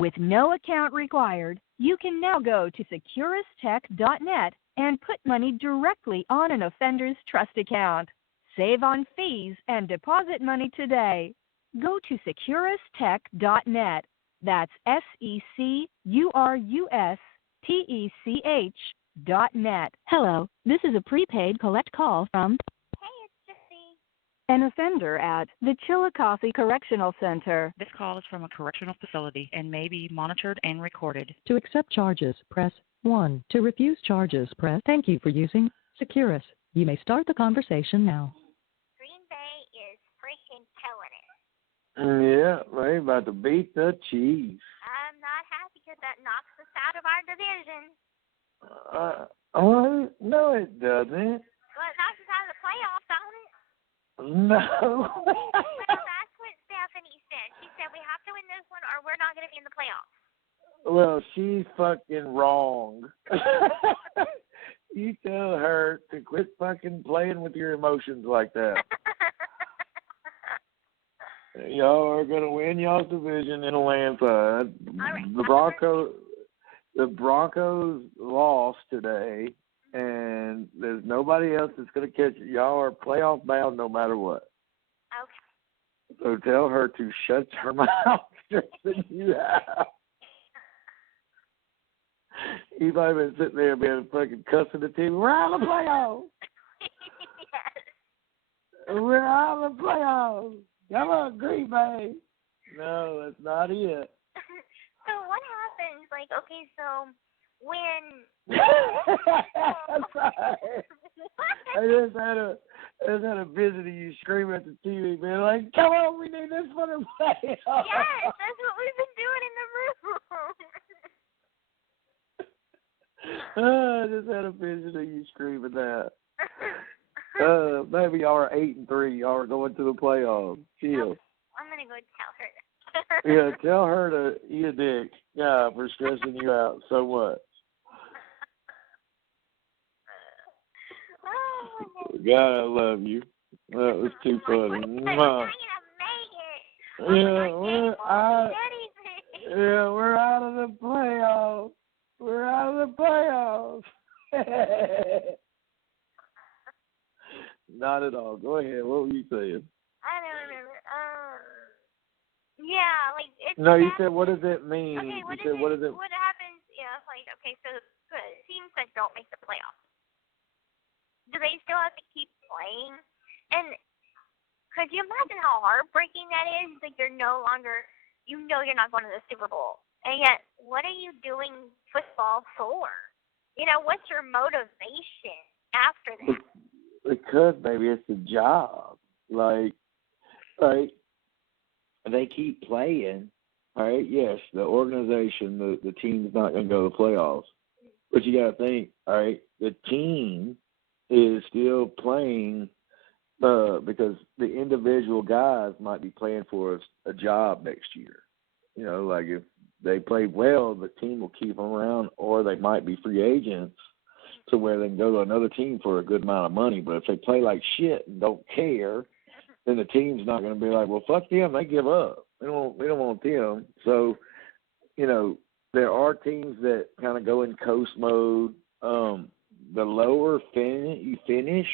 With no account required, you can now go to securustech.net and put money directly on an offender's trust account. Save on fees and deposit money today. Go to securustech.net. That's SECURUSTECH.net. Hello, this is a prepaid collect call from Gypsy. an offender at the Chillicothe Correctional Center. This call is from a correctional facility and may be monitored and recorded. To accept charges, press 1. To refuse charges, press. Thank you for using Securus. You may start the conversation now. Green Bay is freaking killing it. Yeah, they about to beat the Chiefs. I'm not happy because that knocks us out of our division. No, it doesn't. Well, it knocks us out of the playoffs, don't it? No. Well, that's what Stephanie said. She said we have to win this one or we're not going to be in the playoffs. Well, she's fucking wrong. You tell her to quit fucking playing with your emotions like that. Y'all are going to win y'all's division in a landslide. Right. The Broncos lost today, and there's nobody else that's going to catch it. Y'all are playoff bound no matter what. Okay. So tell her to shut her mouth just than you have. You've probably been sitting there being fucking cussing the team. We're out of the playoffs. Yes. We're out of the playoffs. Come on, Green Bay. No, that's not it. So what happens? Like, okay, so when... Sorry. I just had a visit of you screaming at the TV, man, like, come on, we need this for the playoffs. Yes, that's what we've been doing in the room. I just had a vision of you screaming that. Maybe y'all are 8-3. Y'all are going to the playoffs. Chill. I'm gonna go tell her that. Yeah, tell her to eat a dick. Yeah, for stressing you out so much. God, I love you. That was too funny. We're out of the playoffs. We're out of the playoffs. Not at all. Go ahead. What were you saying? I don't remember. Yeah, like it's. No, you said, what does it mean? Okay, what does it? What happens? Yeah, like okay, so the teams that don't make the playoffs, do they still have to keep playing? And could you imagine how heartbreaking that is? Like you're no longer, you're not going to the Super Bowl, and yet what are you doing football for? What's your motivation after that? Because maybe it's a job. Like they keep playing. All right, yes, the organization, the team's not going to go to the playoffs. But you got to think, all right, the team is still playing because the individual guys might be playing for a job next year. Like if they play well, the team will keep them around, or they might be free agents to where they can go to another team for a good amount of money. But if they play like shit and don't care, then the team's not going to be like, well, fuck them. They give up. We don't want them. So, there are teams that kind of go in coast mode. The lower you finish,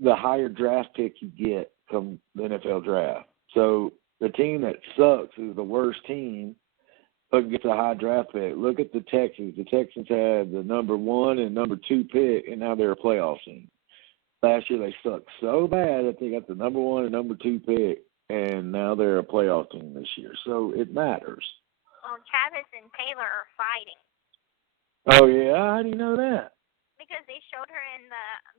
the higher draft pick you get come the NFL draft. So the team that sucks is the worst team, but gets a high draft pick. Look at the Texans. The Texans had the number 1 and number 2 pick, and now they're a playoff team. Last year they sucked so bad that they got the number 1 and number 2 pick, and now they're a playoff team this year. So it matters. Well, Travis and Taylor are fighting. Oh, yeah? How do you know that? Because they showed her in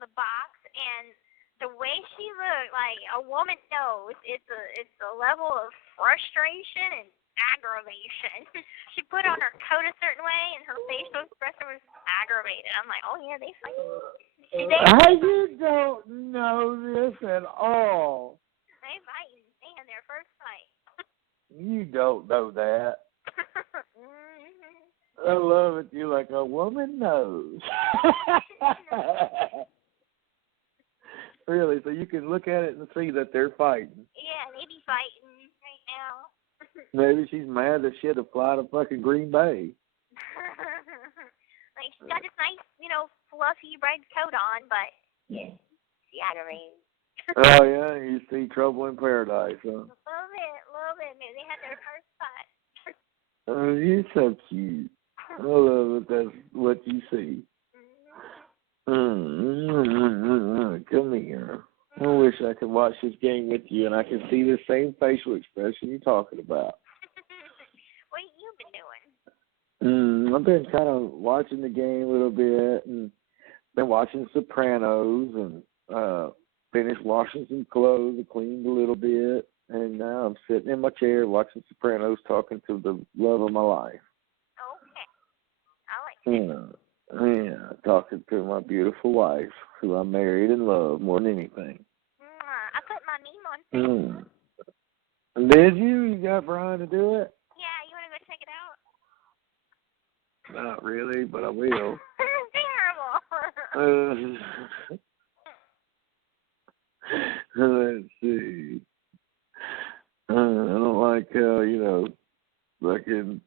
the box, and the way she looked, like a woman knows, it's a level of frustration and aggravation. She put on her coat a certain way, and her facial expression was aggravated. I'm like, oh yeah, they fight. You don't know this at all. They fighting. They had their first fight. You don't know that. I love it. You're like, a woman knows. Really? So you can look at it and see that they're fighting. Yeah, they be fighting right now. Maybe she's mad that she had to fly to fucking Green Bay. Like, she's got this nice, fluffy red coat on, but she had a rain. Oh, yeah, you see Trouble in Paradise, huh? Love it. Maybe they had their first fight. Oh, you're so cute. I love it. That's what you see. Come here. I wish I could watch this game with you and I could see the same facial expression you're talking about. What have you been doing? I've been kind of watching the game a little bit and been watching Sopranos and finished washing some clothes and cleaned a little bit. And now I'm sitting in my chair watching Sopranos talking to the love of my life. Okay. I like that. Yeah, talking to my beautiful wife, who I married and love more than anything. I put my name on Facebook. Did you? You got Bryan to do it? Yeah, you want to go check it out? Not really, but I will. Terrible. Let's see. I don't like how, fucking,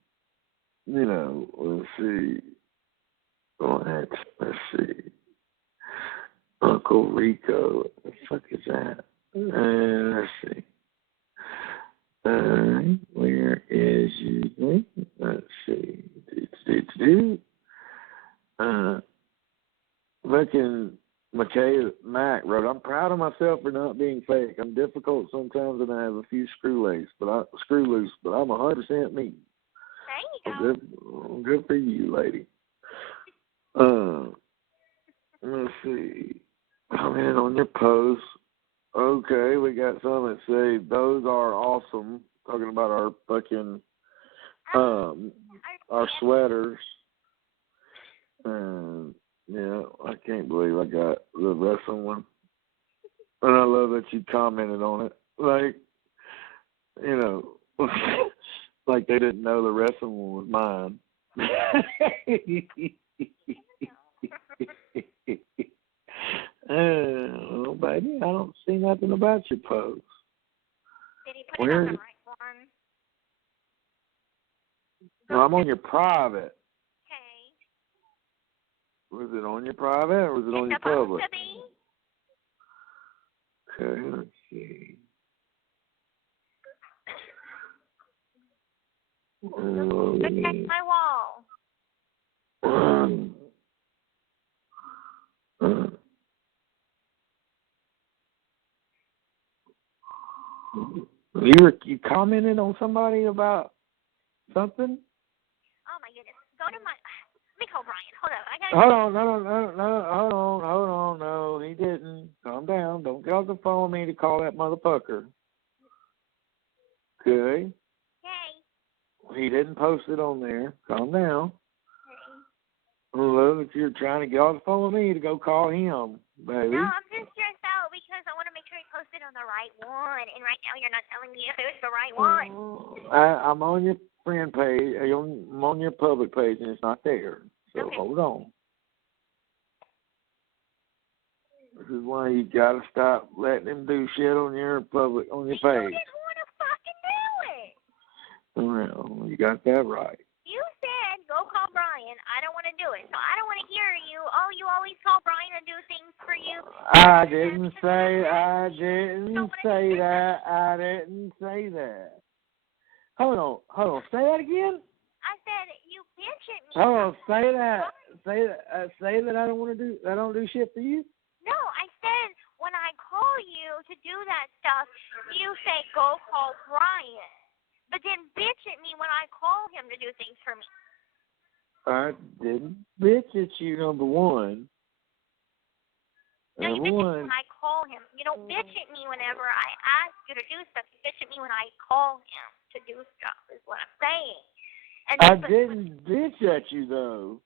let's see. Let's see. Uncle Rico. What the fuck is that? Let's see. Where is you? Let's see. Fucking McKay Mac wrote, I'm proud of myself for not being fake. I'm difficult sometimes and I have a few screw loose, but I'm 100% me. There you go. Good for you, lady. Let's see. Comment on your post. Okay, we got some that say those are awesome. Talking about our fucking our sweaters. Yeah, I can't believe I got the wrestling one. And I love that you commented on it. Like, like they didn't know the wrestling one was mine. Oh, baby, I don't see nothing about your post. Did he put it on the right one? No, I'm on your private. Okay. Was it on your private or was it on your public? Okay, let's see. Protect my wall. You commented on somebody about something? Oh my goodness. Go to my. Let me call Bryan. Hold up. Hold on. No, he didn't. Calm down. Don't get off the phone with me to call that motherfucker. Okay? Okay. He didn't post it on there. Calm down. Okay. Look, if you're trying to get off the phone with me to go call him, baby. No, I'm just stressed out because I want to make sure he posted on the right one. And right now you're not telling me if it was the right one. I'm on your friend page. I'm on your public page, and it's not there. So okay. Hold on. This is why you gotta stop letting him do shit on your page. You didn't want to fucking do it. Well, you got that right. You said go call Bryan. I don't want to do it, so I don't want to hear you. Oh, you always call Bryan to do things for you. I didn't say that. Hold on. Say that again. I said you bitch at me. Hold on. Say that. Say that I don't do shit for you. No, I said when I call you to do that stuff, you say go call Bryan. But then bitch at me when I call him to do things for me. I didn't bitch at you, number one. No, you bitch at me when I call him. You don't bitch at me whenever I ask you to do stuff. You bitch at me when I call him to do stuff, is what I'm saying. And I didn't bitch at you, though.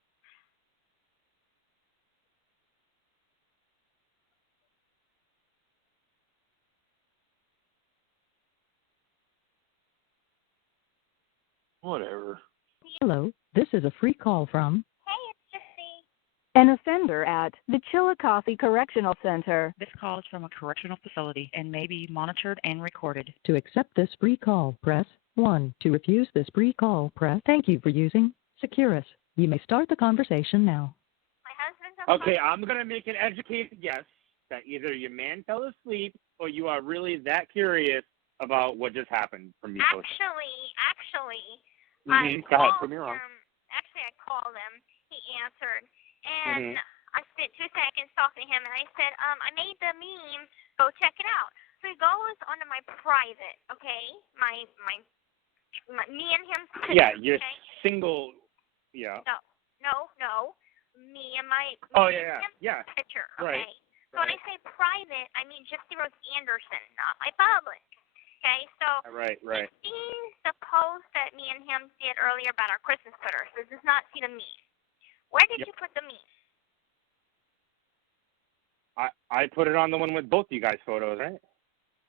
Whatever. Hello, this is a free call from... Hey, it's Gypsy. An offender at the Chillicothe Correctional Center. This call is from a correctional facility and may be monitored and recorded. To accept this free call, press 1. To refuse this pre-call, press thank you for using Securus. You may start the conversation now. My husband's on Okay, I'm going to make an educated guess that either your man fell asleep or you are really that curious about what just happened from me. Actually, Go I ahead, called prove me wrong. him. Actually, I called him. He answered, and I spent 2 seconds talking to him, and I said, I made the meme. Go check it out. So he goes onto my private, okay? My me and him. Yeah, you're okay? single. Yeah. No. Me and my. Oh, me yeah, and him yeah. Picture, okay? Right. So when I say private, I mean Gypsy Rose Anderson, not my public. Okay, so Right. It sees the post that me and him did earlier about our Christmas sweaters. It does not see the meme. Where did you put the meme? I put it on the one with both you guys' photos, right?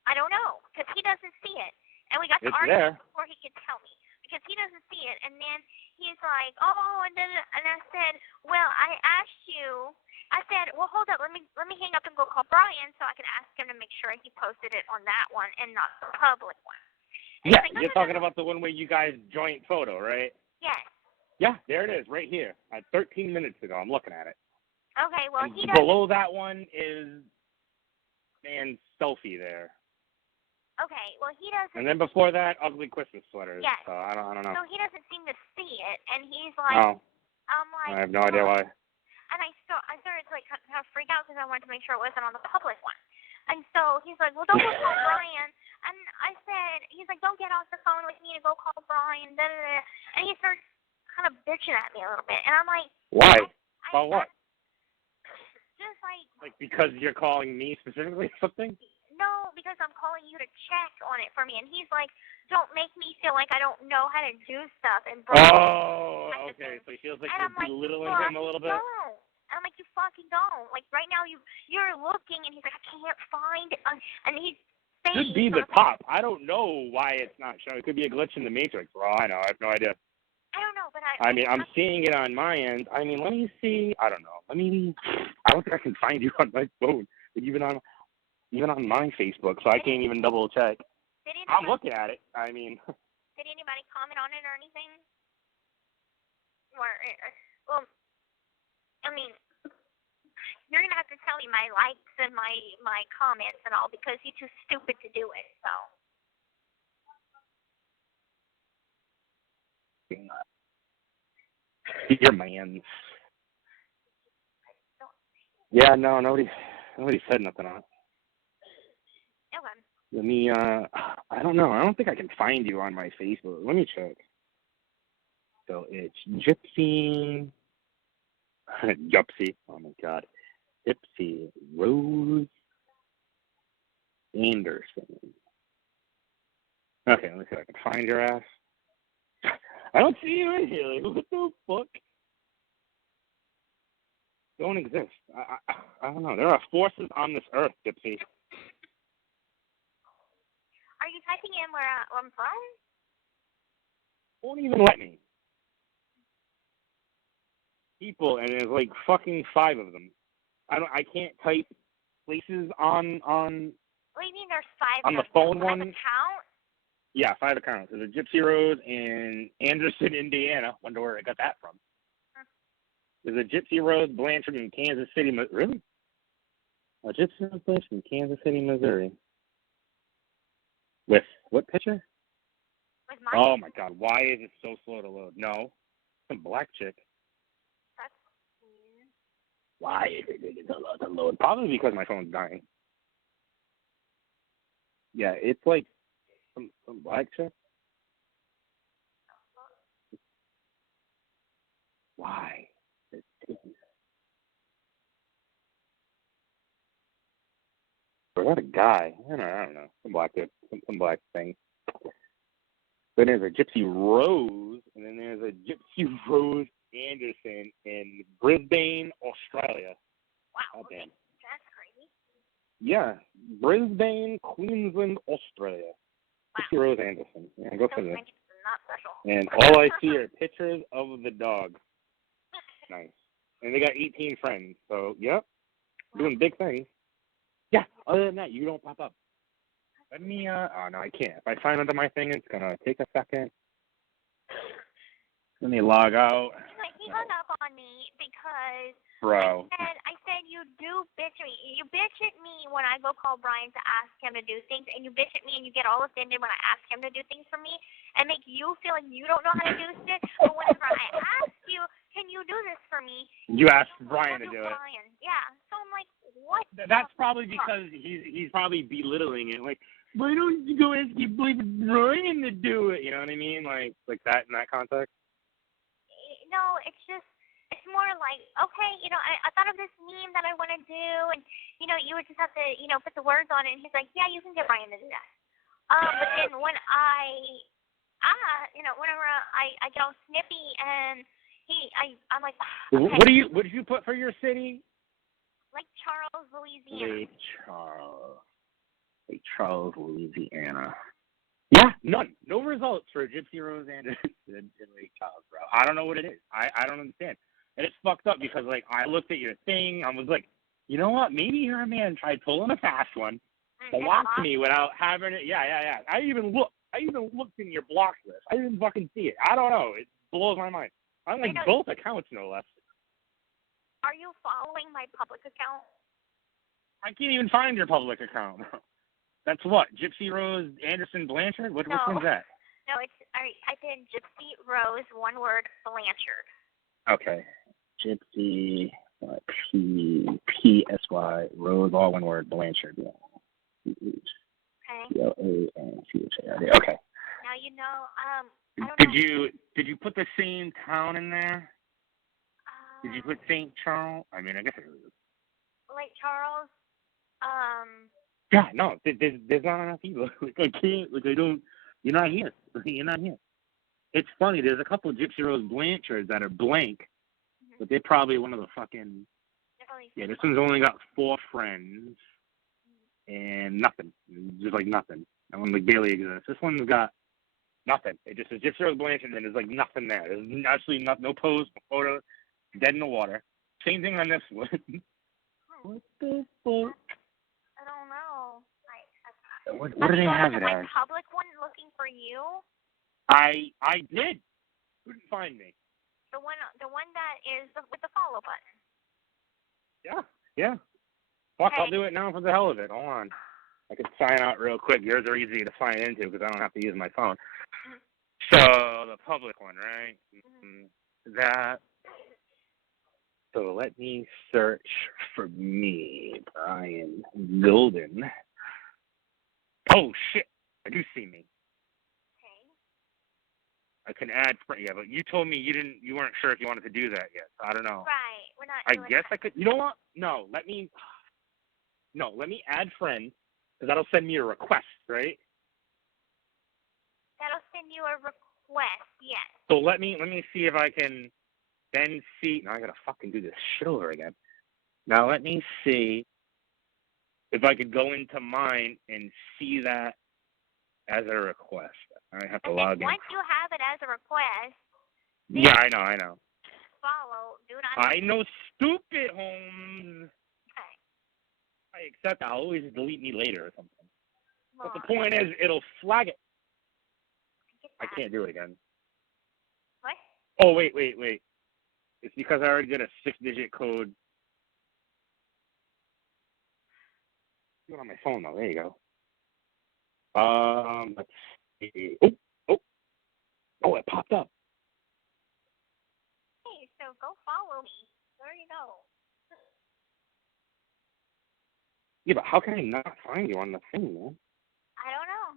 I don't know, because he doesn't see it. And we got to It's argue there. before he could tell me, because he doesn't see it. And then he's like, oh, and I said, well, I asked you. I said, well, hold up, let me hang up and go call Bryan so I can ask him to make sure he posted it on that one and not the public one. And Yeah, he's like, you're talking about the one where you guys joint photo, right? Yes. Yeah, there it is, right here. 13 minutes ago, I'm looking at it. Okay, well, And he doesn't. below that one is man's selfie there. Okay, well, he doesn't. And then before that, ugly Christmas sweaters. Yes. So I don't know. So he doesn't seem to see it, and he's like, Oh, I'm like, I have no idea why. And I started to like kind of freak out because I wanted to make sure it wasn't on the public one. And so he's like, well, don't go call Bryan. And I said, he's like, don't get off the phone with me to go call Bryan. Da, da, da. And he starts kind of bitching at me a little bit. And I'm like, Why? About what? Just like because you're calling me specifically or something? No, because I'm calling you to check on it for me. And he's like, don't make me feel like I don't know how to do stuff. And Oh, okay. So he feels like you're belittling him a little bit? No. I'm like, you fucking don't. Like, right now, you're looking, and he's like, I can't find it. And he's saying... Could be the top. I don't know why it's not showing. It could be a glitch in the Matrix. For all I know. I have no idea. I don't know, but I mean, I'm seeing it on my end. I mean, let me see. I don't know. I don't think I can find you on my phone. Even on my Facebook, so I can't even double check. I'm looking at it. I mean... Did anybody comment on it or anything? Well, I mean, you're going to have to tell me my likes and my comments and all because you're too stupid to do it, so. Your man. Yeah, no, nobody said nothing on it. Okay. Let me, I don't know. I don't think I can find you on my Facebook. Let me check. So it's Gypsy. Gypsy. Oh my God. Gypsy Rose Anderson. Okay, let me see if I can find your ass. I don't see you in here. Like, what the fuck? Don't exist. I don't know. There are forces on this earth, Gypsy. Are you typing in where I'm from? Won't even let me. People, and there's like fucking 5 of them. I can't type places on. What do you mean there's 5 on the phone one? Account? Yeah, 5 accounts. There's a Gypsy Rose in Anderson, Indiana. Wonder where I got that from. There's a Gypsy Rose Blanchard in Kansas City, really? A Gypsy Rose Blanchard in Kansas City, Missouri. With what picture? With mine. Oh my God! Why is it so slow to load? No, some black chick. That's weird. Why is it taking so long to load? Probably because my phone's dying. Yeah, it's like some black chick. Why? It's taking... Or is that a guy? I don't know. Some black dude. Some black thing. Then there's a Gypsy Rose, and then there's a Gypsy Rose Anderson in Brisbane, Australia. Wow. Oh, damn. That's crazy. Yeah, Brisbane, Queensland, Australia. Wow. Gypsy Rose Anderson. Yeah, go for this. Not special. And all I see are pictures of the dog. Nice. And they got 18 friends, so, yep. Doing big things. Yeah, other than that, you don't pop up. Let me, oh no, I can't. If I sign into my thing, it's gonna take a second. Let me log out. Anyway, he hung up on me because Bro. I said you do bitch at me. You bitch at me when I go call Bryan to ask him to do things, and you bitch at me and you get all offended when I ask him to do things for me and make you feel like you don't know how to do shit. But whenever I ask you, can you do this for me? You asked Bryan to do it. Yeah. So I'm like, what? That's probably because he's probably belittling it. Like, why don't you go ask your boyfriend Bryan to do it? You know what I mean? Like that in that context. No, it's more like, okay, I thought of this meme that I want to do, and, you would just have to, put the words on it, and he's like, yeah, you can get Bryan to do that. But then when whenever I get all snippy, and I'm like, okay. What did you put for your city? Lake Charles, Louisiana. Lake Charles, Louisiana. Yeah, none. No results for Gypsy Rose Anderson in Lake Charles, bro. I don't know what it is. I don't understand. And it's fucked up because, like, I looked at your thing. I was like, you know what? Maybe your man tried pulling a fast one, blocked me without having it. Yeah. I even looked in your block list. I didn't fucking see it. I don't know. It blows my mind. I'm like both accounts, no less. Are you following my public account? I can't even find your public account. That's what? Gypsy Rose Anderson Blanchard? Which one's that? No, it's, all right, type in Gypsy Rose, one word, Blanchard. Okay. Gypsy, P-S-Y, Rose, all one word, Blanchard. Okay. B-L-A-N-C-H-A-R-D. Okay. Now, I don't know. Did you put the same town in there? Did you put St. Charles? I mean, I guess it was. Lake Charles, Yeah, no, there's not enough people. Like, I can't, like, I don't, you're not here. You're not here. It's funny, there's a couple of Gypsy Rose Blanchards that are blank, but they're probably one of the fucking, yeah, this one's only got 4 friends, and nothing. Just, like, nothing. That one, like, barely exists. This one's got nothing. It just says Gypsy Rose Blanchard, and there's, like, nothing there. There's actually no post, no photo, dead in the water. Same thing on this one. What the fuck? I don't know. What do they have it my as? public one looking for you? I did. Couldn't find me. The one that is with the follow button. Yeah. Fuck, Okay. I'll do it now for the hell of it. Hold on. I could sign out real quick. Yours are easy to sign into because I don't have to use my phone. So, the public one, right? That. So, let me search for me, Bryan Golden. Oh, shit. I do see me. Okay. I can add, yeah, but you told me you weren't sure if you wanted to do that yet. So I don't know. Right. We're not. I guess I could. You know what? No, let me add friend because that'll send me a request, right? That'll send you a request. Yes. So let me see if I can then see. Now I gotta fucking do this shit over again. Now let me see if I could go into mine and see that as a request. I have to log in. Once you have it as a request. Yeah, I know. Follow. Do not. I know, stupid Holmes. Okay. I accept that. I'll always delete me later or something. Well, But the point is, it'll flag it. I can't do it again. What? Oh, wait. It's because I already did a 6-digit code. Do it on my phone, though. There you go. Let's see. Oh, it popped up. Hey, so go follow me. There you go. Yeah, but how can I not find you on the thing, man? I don't know.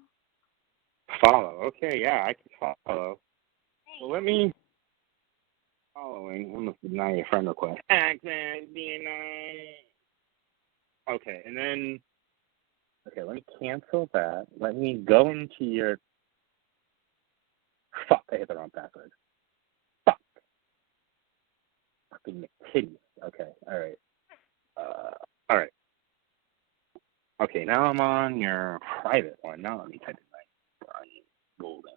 Follow. Okay, yeah, I can follow. Hey. Well, let me... Following. I'm going to deny your friend request. Access denied. Okay, and then... Okay, let me cancel that. Let me go into your... Fuck, I hit the wrong password. Fuck. Fucking McTitties. Okay, alright. Alright. Okay, now I'm on your private one. Now let me type in my Bryan Golden.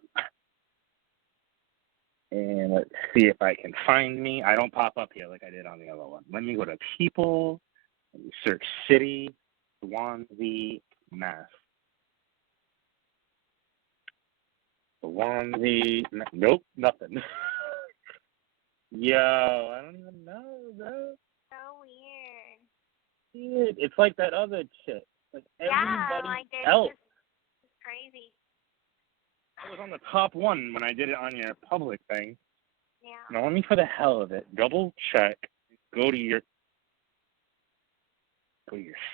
And let's see if I can find me. I don't pop up here like I did on the other one. Let me go to people. Let me search city. Swansea, Mass. Swansea. Nope, nothing. Yo, I don't even know, bro. So weird. Dude, it's like that other chick. Like everybody else. It's crazy. I was on the top one when I did it on your public thing. Yeah. Now let me, for the hell of it, double check. Go to your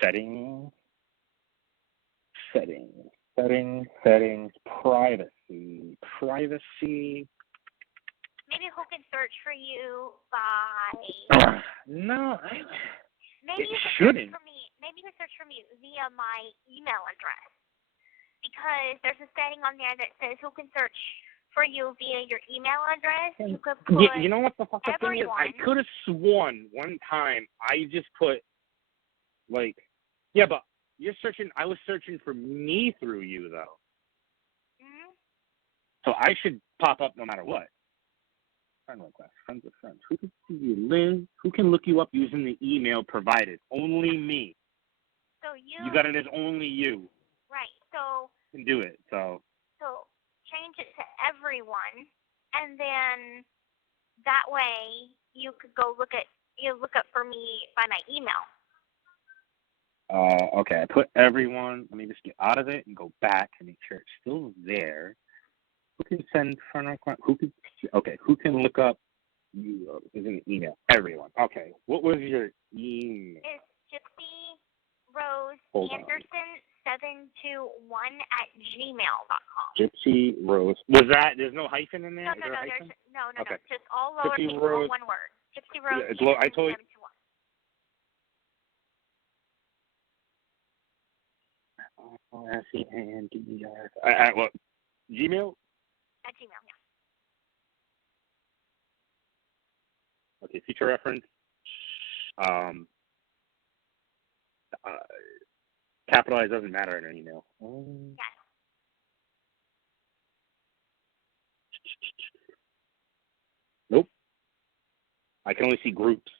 settings. Settings, privacy. Maybe who can search for you by... No, Maybe it you can shouldn't. search for me. Maybe you can search for me via my email address, because there's a setting on there that says who can search for you via your email address. You could put you know what the fucking thing is? I could have sworn one time I just put like, yeah, but you're searching. I was searching for me through you though. Mm-hmm. So I should pop up no matter what. Friend request, friends of friends. Who can see you, Liz? Who can look you up using the email provided? Only me. So you got it as only you. Right. So can do it. So change it to everyone, and then that way you could go look up for me by my email. Okay, I put everyone. Let me just get out of it and go back and make sure it's still there. Who can send friend request? Who can look up you is in the email? Everyone. Okay. What was your email? It's Gypsy Rose Anderson 721@gmail.com. Gypsy Rose. Was that? There's no hyphen in there. No, Okay. Just all lowercase, all one word. Gypsy Rose. Yeah, I told you. 721. SENDR. At what? Gmail? At Gmail, yeah. Okay, future reference. Capitalize doesn't matter in an email. Yes. Nope. I can only see groups.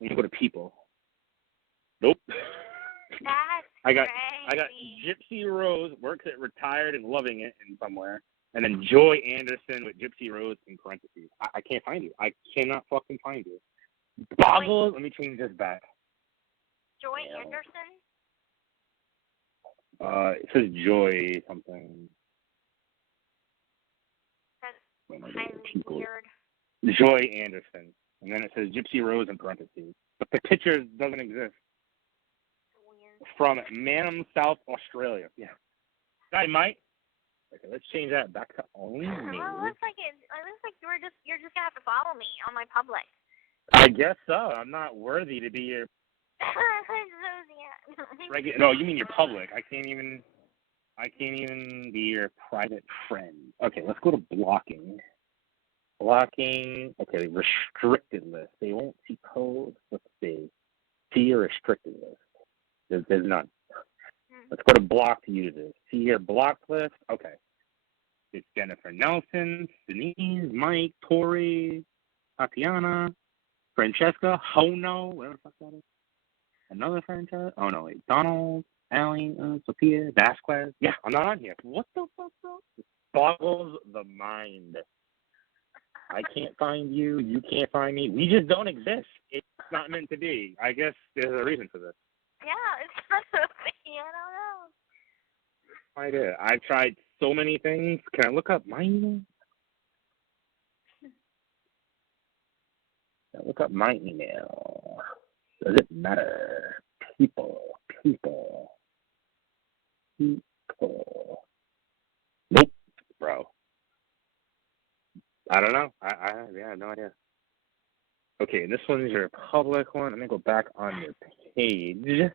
Let me go to people. Nope. I got Gypsy Rose, works at retired and loving it in somewhere, and then Joy Anderson with Gypsy Rose in parentheses. I can't find you. I cannot fucking find you. Boggles. Let me change this back. Joy Anderson. It says Joy something. That's highly weird. Joy Anderson, and then it says Gypsy Rose in parentheses, but the picture doesn't exist. From Manham, South Australia. Yeah. Hi, Mike. Okay, let's change that back to only me. Well, it looks like you're just gonna have to follow me on my public. I guess so. I'm not worthy to be your regular. No, you mean your public. I can't even be your private friend. Okay, let's go to blocking. Blocking. Okay, restricted list. They won't see codes. Let's see. See your restricted list. There's none. Let's go to blocked users. See your blocked list. Okay. It's Jennifer Nelson, Denise, Mike, Tori, Tatiana, Francesca, Hono, whatever the fuck that is. Another Francesca. Oh no, wait. Donald, Allie, Sophia, Vasquez. Yeah, I'm not on here. What the fuck, bro? It boggles the mind. I can't find you. You can't find me. We just don't exist. It's not meant to be. I guess there's a reason for this. Yeah, it's not so big. I don't know. I did. I've tried so many things. Can I look up my email? Can I look up my email? Does it matter? People. Nope, bro. I don't know. I have no idea. Okay, this one is your public one. Let me go back on your page.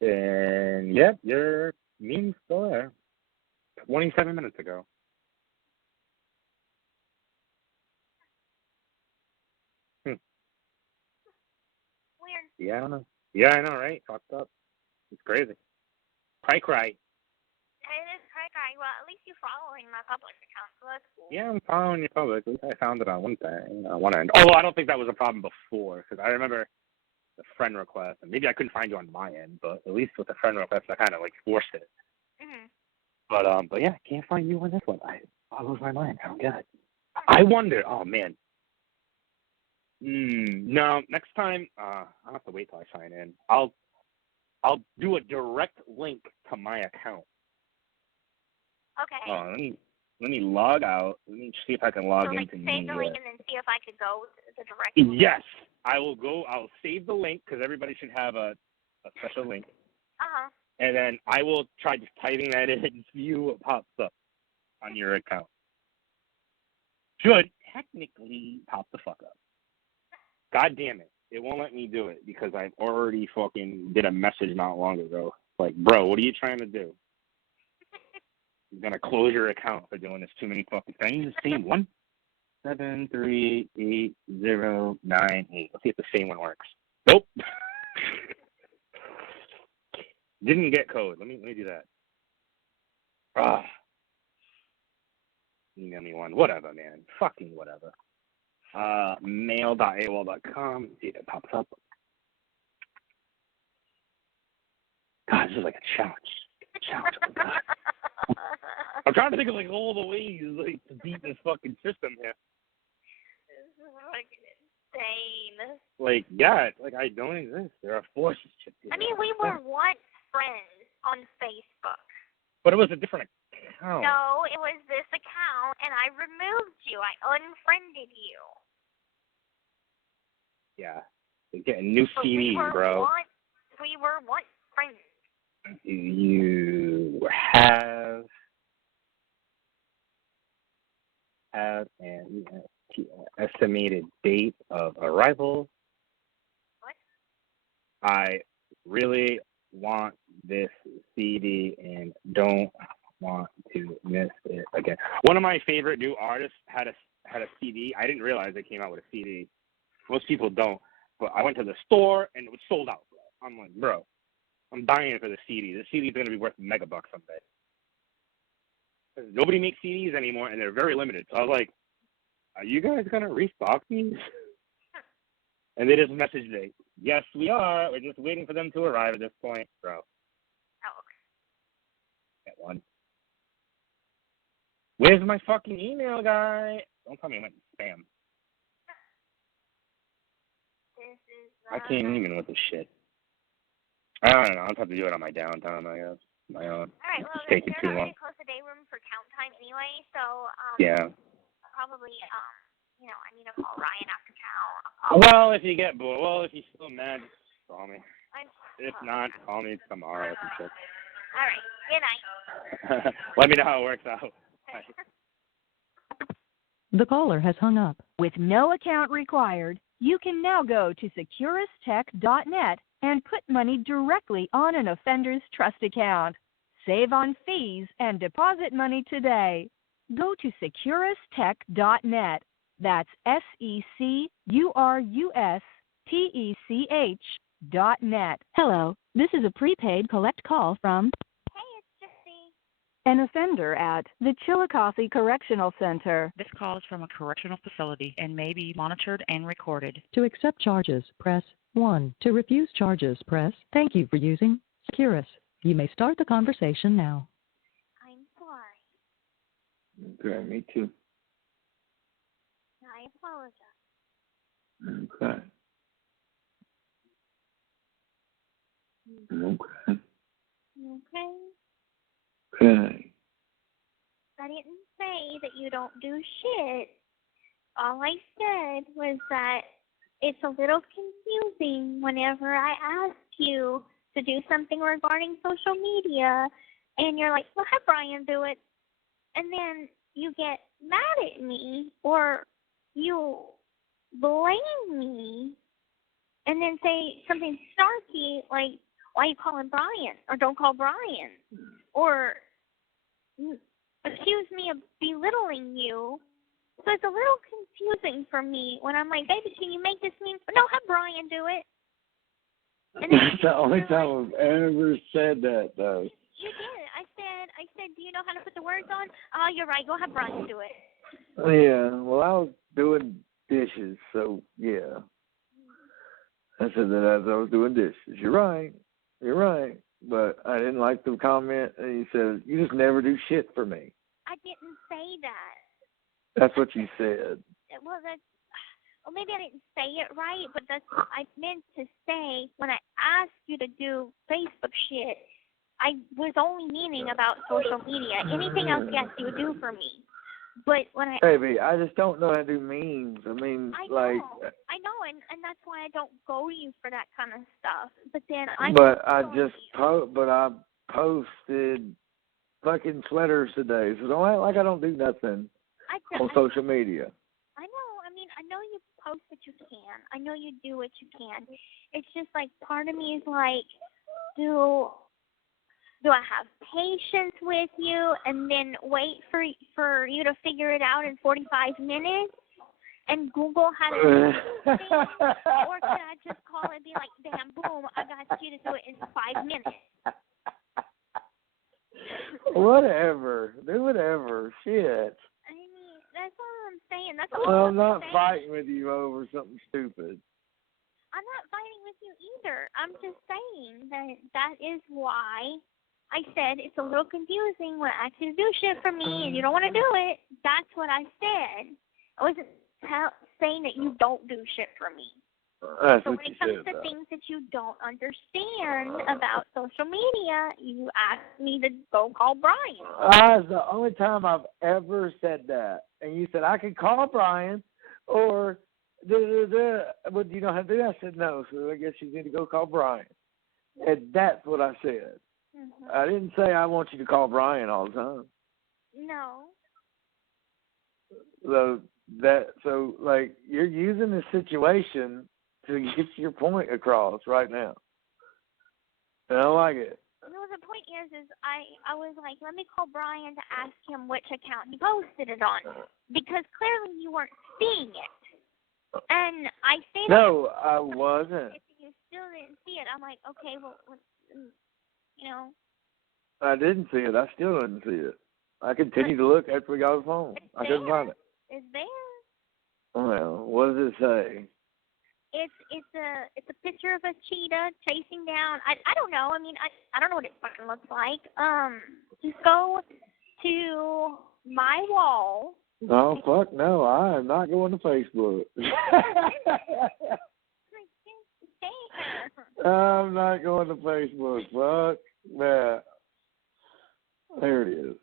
And yep, your meme's still there. 27 minutes ago. Weird. Yeah, I don't know. Yeah, I know, right? Fucked up. It's crazy. Cry. It is cray. Well, at least you're following my public account, so that's cool. Yeah, I'm following your public. At least I found it on one thing, on one end. Although I don't think that was a problem before, because I remember the friend request, and maybe I couldn't find you on my end, but at least with the friend request, I kind of like forced it. Mhm. But yeah, I can't find you on this one. I lose my mind. I don't get it. I wonder. Oh man. No, next time I'll have to wait till I sign in. I'll do a direct link to my account. Okay. Let me log out. Let me see if I can log so, into save the media. link and then see if I could go to the direct link. Yes, I will go. I'll save the link because everybody should have a special link. Uh-huh. And then I will try just typing that in and see what pops up on your account. Should technically pop the fuck up. God damn it. It won't let me do it because I've already fucking did a message not long ago. Like, bro, what are you trying to do? You're going to close your account for doing this too many fucking things. The same one? 7388098. Let's see if the same one works. Nope. Didn't get code. Let me do that. Email me one. Whatever, man. Fucking whatever. Mail.aol.com. See if it pops up. God, this is like a challenge. Oh, God. I'm trying to think of like all the ways like to beat this fucking system here. This is fucking insane. Like, yeah, it's like I don't exist. There are forces. I mean, we were once friends on Facebook. But it was a different account. No, it was this account, and I removed you. I unfriended you. Yeah. They're getting new But CDs, bro. We were once friends. Do you have an estimated date of arrival? What? I really want this CD and don't want to miss it again. One of my favorite new artists had a CD. I didn't realize they came out with a CD. Most people don't. But I went to the store and it was sold out, bro. I'm like, bro, I'm dying for the CD. The CD is going to be worth megabucks someday. Nobody makes CDs anymore, and they're very limited. So I was like, are you guys going to restock these? And they just messaged me, yes, we are. We're just waiting for them to arrive at this point, bro. Oh, okay. Get one. Where's my fucking email, guy? Don't tell me it went spam. This is, I can't even with this shit. I don't know. I'll have to do it on my downtime, I guess. My own. all right, well, It's taking they're too not long. going to close the day room for count time anyway, so Yeah. probably, I need to call Ryan after count. Well, if you get bored, if you're still mad, just call me. If not, call me tomorrow or some shit. All right, good night. Let me know how it works out. Bye. The caller has hung up. With no account required, you can now go to securustech.net and put money directly on an offender's trust account. Save on fees and deposit money today. Go to securustech.net. That's SECURUSTECH.net. Hello, this is a prepaid collect call from Hey, it's Gypsy. an offender at the Chillicothe Correctional Center. This call is from a correctional facility and may be monitored and recorded. To accept charges, press 1. To refuse charges, press thank you for using Securus. You may start the conversation now. I'm sorry. Okay, me too. I apologize. Okay. Okay. Okay? Okay. I didn't say that you don't do shit. All I said was that it's a little confusing whenever I ask you to do something regarding social media, and you're like, well, have Bryan do it. And then you get mad at me, or you blame me, and then say something snarky like, why are you calling Bryan? Or don't call Bryan. Or accuse me of belittling you. So it's a little confusing for me when I'm like, baby, can you make this mean? No, have Bryan do it. And then That's the only time I've ever said that, though. you did. I said, do you know how to put the words on? Oh, you're right. Go have Bryan do it. Yeah, well, I was doing dishes, so yeah. I said that as I was doing dishes. You're right. You're right. but I didn't like the comment, and he said, "You just never do shit for me." I didn't say that. That's what you said. Well, maybe I didn't say it right, but that's what I meant to say when I asked you to do Facebook shit. I was only meaning about social media. Anything else, yes, you would do for me. But when Baby, I just don't know how to do memes. I mean, I like. I know, and that's why I don't go to you for that kind of stuff. But then I posted fucking sweaters today, so don't act like I don't do nothing on social media. I know. I mean, I know you post what you can. I know you do what you can. It's just like part of me is like, do I have patience with you and then wait for you to figure it out in 45 minutes and Google how to do it? Or can I just call and be like, bam, boom, I got you to do it in 5 minutes? Whatever. Do whatever. Shit. I mean, that's all I'm saying. I'm not fighting with you over something stupid. I'm not fighting with you either. I'm just saying that is why I said it's a little confusing when I ask you to do shit for me and you don't want to do it. That's what I said. I wasn't saying that you don't do shit for me. So when it comes to things that you don't understand about social media, you ask me to go call Bryan. That's the only time I've ever said that. And you said, I could call Bryan or, but you know how to do that? I said, no, so I guess you need to go call Bryan. And that's what I said. Mm-hmm. I didn't say I want you to call Bryan all the time. No. So like, you're using this situation to get your point across right now. And I don't like it. No, the point is I was like, let me call Bryan to ask him which account he posted it on. Because clearly you weren't seeing it. And I say no, I wasn't. If you still didn't see it, I'm like, okay, well, you know. I didn't see it. I still didn't see it. I continued to look after we got the phone. I couldn't find it. It's there. Well, what does it say? It's a picture of a cheetah chasing down. I don't know. I mean, I don't know what it fucking looks like. Just go to my wall. Oh fuck no! I am not going to Facebook. I'm not going to Facebook. Fuck that. There it is.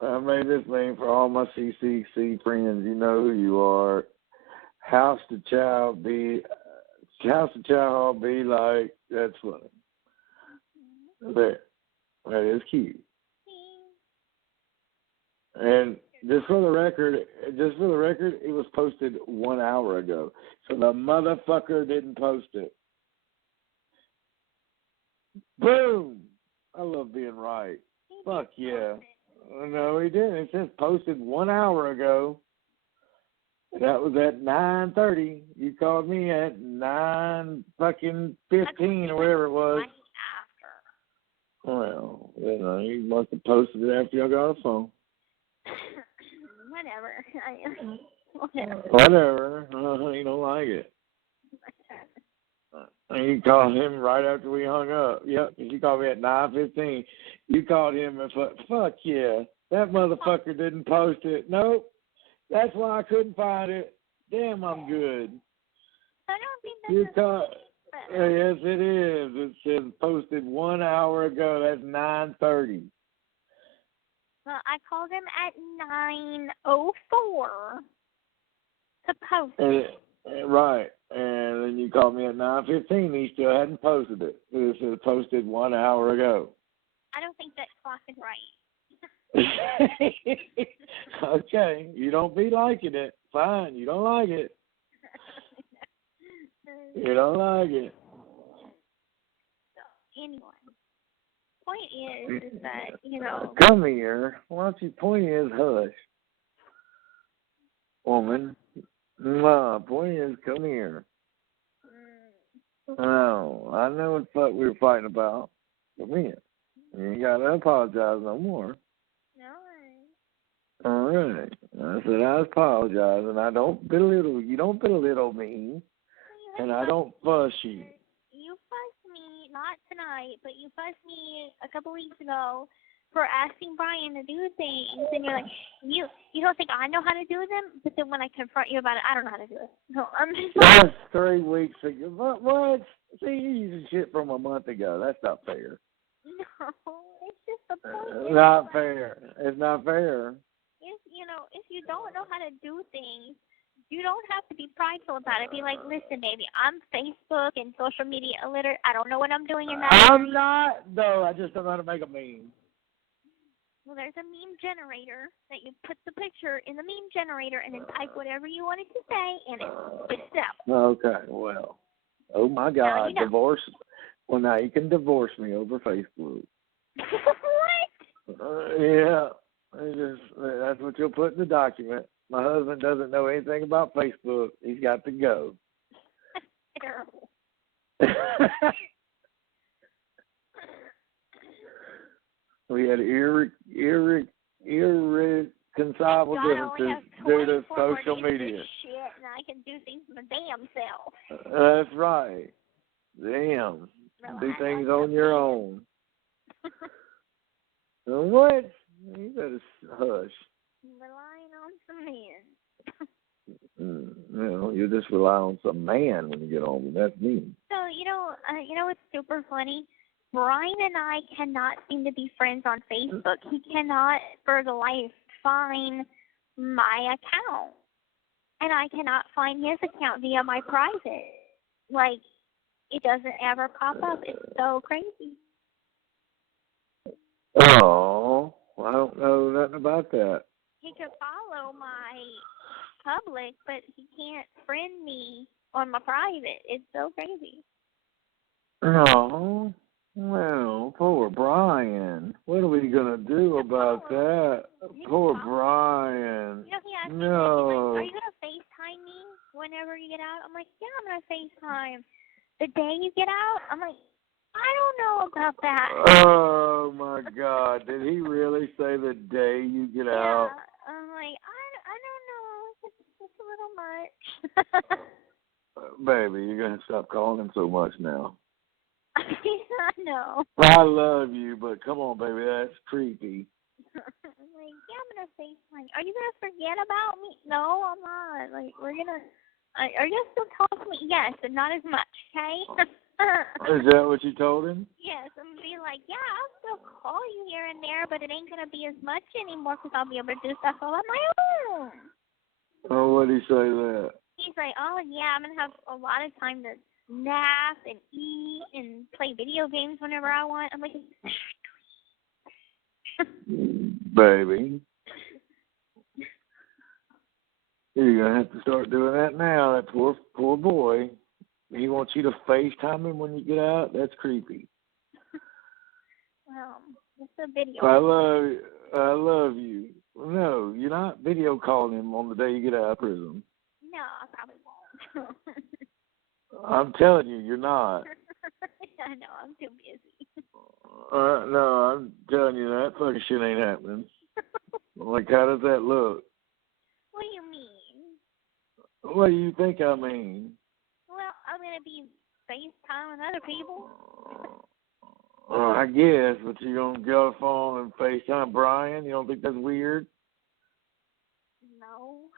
I made this name for all my CCC friends. You know who you are. House to child be like. That's funny. There. That is cute. And just for the record, it was posted 1 hour ago. So the motherfucker didn't post it. Boom! I love being right. Fuck yeah. No, he didn't. It says posted 1 hour ago. That was at 9:30. You called me at 9:15 or whatever it was. Well, you know, you must have posted it after y'all got a phone. Whatever. You don't like it. And you called him right after we hung up. Yep, you called me at 9:15. You called him and fuck yeah. That motherfucker didn't post it. Nope. That's why I couldn't find it. Damn, I'm good. I don't think that's yes, it is. It says posted 1 hour ago. That's 9:30. Well, I called him at 9:04 to post it. Right. And then you called me at 9:15. He still hadn't posted it. It said posted 1 hour ago. I don't think that clock is right. Okay. You don't be liking it. Fine. You don't like it. You don't like it. So, anyway. Point is that, you know. Come here. Why don't you point is hush. Woman. No, point is come here. No, I know what the fuck we were fighting about. Come here. You ain't got to apologize no more. No. All right. I said I apologize, and I don't belittle. You don't belittle me, and I don't fuss you. You fuss me, not tonight, but you fussed me a couple weeks ago for asking Bryan to do things, and you're like, you don't think I know how to do them? But then when I confront you about it, I don't know how to do it. So I'm just like, That's 3 weeks ago. What? See, you're using shit from a month ago. That's not fair. no, it's just the point. Not fair. It's not fair. If you don't know how to do things, you don't have to be prideful about it. Be like, listen, baby, I'm Facebook and social media illiterate. I don't know what I'm doing in that I'm area. not. No, I just don't know how to make a meme. Well, there's a meme generator that you put the picture in the meme generator and then type whatever you want it to say, and it spits it out. Okay, well. Oh, my God. Now you know. Divorce. Well, now you can divorce me over Facebook. What? Yeah. That's what you'll put in the document. My husband doesn't know anything about Facebook. He's got to go. Terrible. We had irreconcilable differences due to social media. Shit, and I can do things my damn self. That's right. Damn. Do things on your own. What? You better hush. Relying on some men. You just rely on some man when you get home. That's me. So, what's super funny? Bryan and I cannot seem to be friends on Facebook. He cannot, for the life, find my account. And I cannot find his account via my private. Like, it doesn't ever pop up. It's so crazy. Oh, well, I don't know nothing about that. He could follow my public, but he can't friend me on my private. It's so crazy. Oh, well, poor Bryan. What are we going to do about that? Poor Bryan. He asked me, No. are you going to FaceTime me whenever you get out? I'm like, yeah, I'm going to FaceTime. The day you get out, I'm like, I don't know about that. Oh, my God. Did he really say the day you get out? I'm like, I don't know. It's a little much. Baby, you're going to stop calling him so much now. I know. I love you, but come on, baby, that's creepy. I'm like, yeah, I'm going to FaceTime. Are you going to forget about me? No, I'm not. Like, are you going to still talk to me? Yes, but not as much, okay? Is that what you told him? Yes, I'm going to be like, yeah, I'll still call you here and there, but it ain't going to be as much anymore because I'll be able to do stuff all on my own. Oh, what did he say that? He's like, oh, yeah, I'm going to have a lot of time to nap and eat and play video games whenever I want. I'm like, baby. You're going to have to start doing that now. That poor boy. He wants you to FaceTime him when you get out? That's creepy. Well, it's a video. I love you. No, you're not video calling him on the day you get out of prison. No, I probably won't. I'm telling you, you're not. I know, I'm too busy. No, I'm telling you, that fucking shit ain't happening. Like, how does that look? What do you mean? What do you think I mean? Well, I'm going to be FaceTiming other people. I guess, but you're going to get on the phone and FaceTime Bryan? You don't think that's weird? No.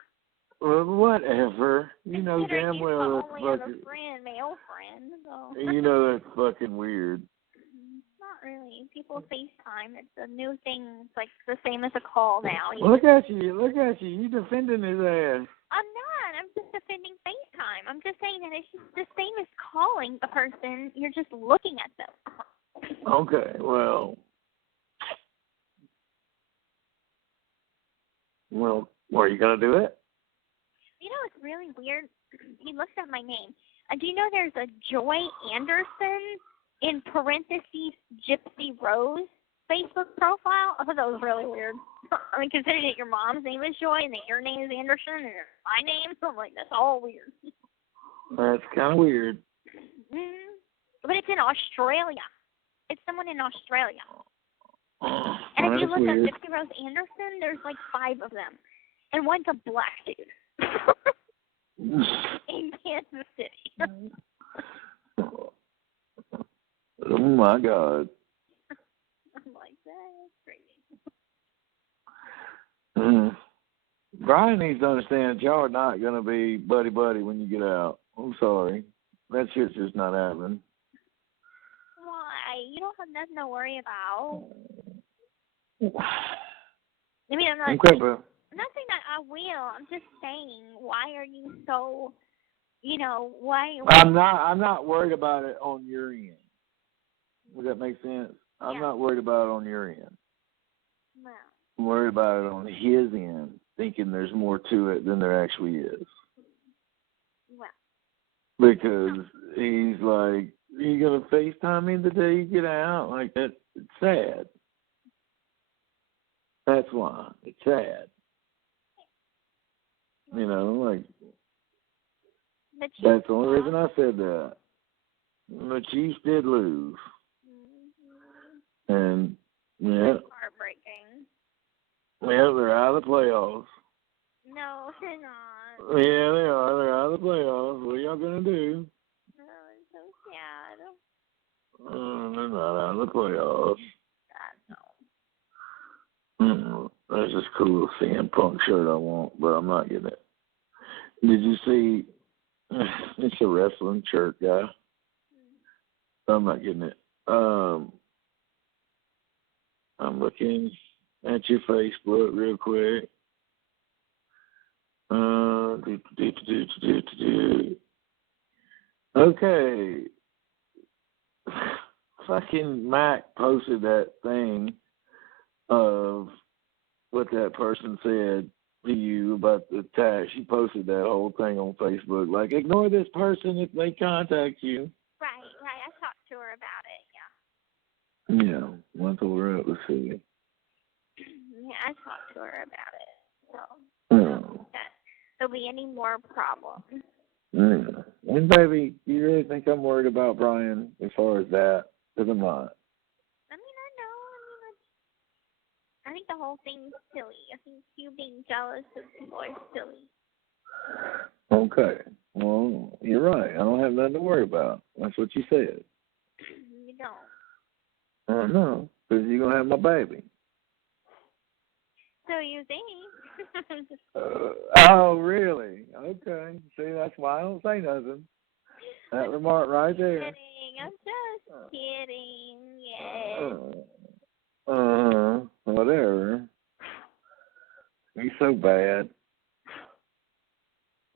Well, whatever. You know damn well that's fucking... male friend, so... You know that's fucking weird. Not really. People FaceTime. It's a new thing. It's like the same as a call now. Look at you. You defending his ass. I'm not. I'm just defending FaceTime. I'm just saying that it's just the same as calling a person. You're just looking at them. Okay, well, are you going to do it? You know, it's really weird. He looks at my name. Do you know there's a Joy Anderson in parentheses Gypsy Rose Facebook profile? I thought that was really weird. I mean, considering that your mom's name is Joy and that your name is Anderson and my name, I'm like, that's all weird. That's kind of weird. But it's in Australia. It's someone in Australia. And if you look weird. up Gypsy Rose Anderson, there's like 5 of them. And one's a black dude. In Kansas City. my God. I'm like, that's crazy. Bryan needs to understand that y'all are not going to be buddy-buddy when you get out. I'm sorry. That shit's just not happening. Why? You don't have nothing to worry about. I mean, I'm not saying that I will. I'm just saying, why are you so, why? I'm not worried about it on your end. Does that make sense? I'm not worried about it on your end. No. I'm worried about it on his end, thinking there's more to it than there actually is. Well. Because he's like, you going to FaceTime me the day you get out? Like, that, it's sad. That's why. It's sad. Like, that's the only reason I said that. The Chiefs did lose. Mm-hmm. And, yeah. Heartbreaking. Yeah, they're out of the playoffs. No, they're not. Yeah, they are. They're out of the playoffs. What are y'all going to do? Oh, it's so sad. They're not out of the playoffs. There's this cool CM Punk shirt I want, but I'm not getting it. Did you see? It's a wrestling shirt, guy. I'm not getting it. I'm looking at your Facebook real quick. Okay. Fucking Mac posted that thing of what that person said to you about the tax. She posted that whole thing on Facebook. Like, ignore this person if they contact you. Right. I talked to her about it, Yeah, I told her it was silly. Yeah, I talked to her about it. So, that there'll be any more problems. Yeah. And, baby, you really think I'm worried about Bryan as far as that? Because I'm not. I mean, I know. I think the whole thing's silly. I think you being jealous of people are silly. Okay. Well, you're right. I don't have nothing to worry about. That's what you said. You don't. I know. Because you're going to have my baby. So you think. Oh, really? Okay. See, that's why I don't say nothing. That remark right there. I'm just kidding. Yeah. Whatever. You're so bad.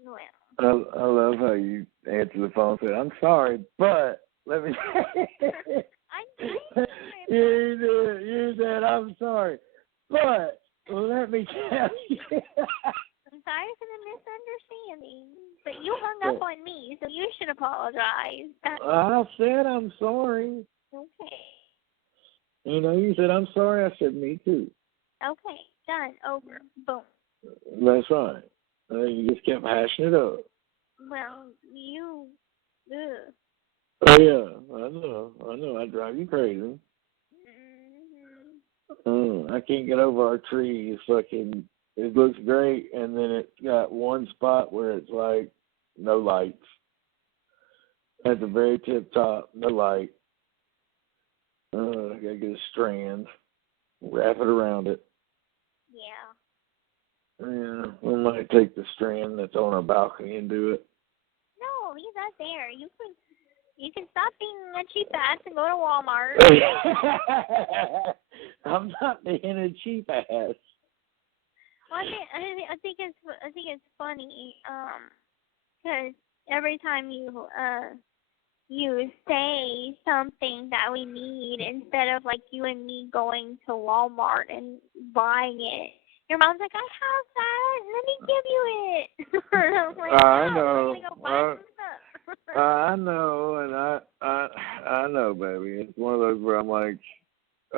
Well. I love how you answer the phone and say, I'm sorry, but let me You said, I'm sorry, but let me tell you. I'm sorry for the misunderstanding, but you hung up on me, so you should apologize. I said I'm sorry. Okay. You said, I'm sorry. I said, me too. Okay, done, over, boom. That's right. You just kept hashing it up. Well, you, ugh. Oh, yeah, I know. I drive you crazy. Mm-hmm. I can't get over our tree. It looks great, and then it's got one spot where it's like no lights. At the very tip top, no light. I gotta get a strand, wrap it around it. Yeah. Yeah, we might take the strand that's on our balcony and do it. No, leave that there. You can stop being a cheap ass and go to Walmart. I'm not being a cheap ass. Well, I think it's funny, because every time you say something that we need instead of like you and me going to Walmart and buying it, your mom's like, I have that. Let me give you it. I'm like, I no, know. I'm gonna go buy some stuff. I know, and I know, baby. It's one of those where I'm like,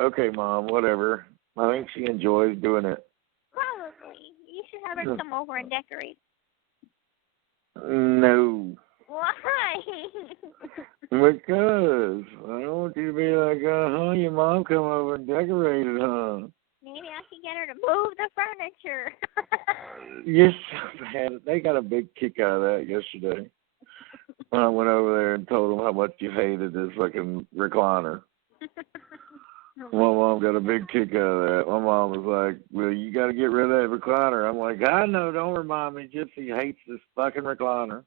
okay, Mom, whatever. I think she enjoys doing it. Probably. You should have her come over and decorate. No. Why? Because I don't want you to be like, your mom come over and decorate it, huh? Maybe I can get her to move the furniture. Yes, man. They got a big kick out of that yesterday. When I went over there and told them how much you hated this fucking recliner. My mom got a big kick out of that. My mom was like, well, you got to get rid of that recliner. I'm like, I know, don't remind me. Gypsy hates this fucking recliner.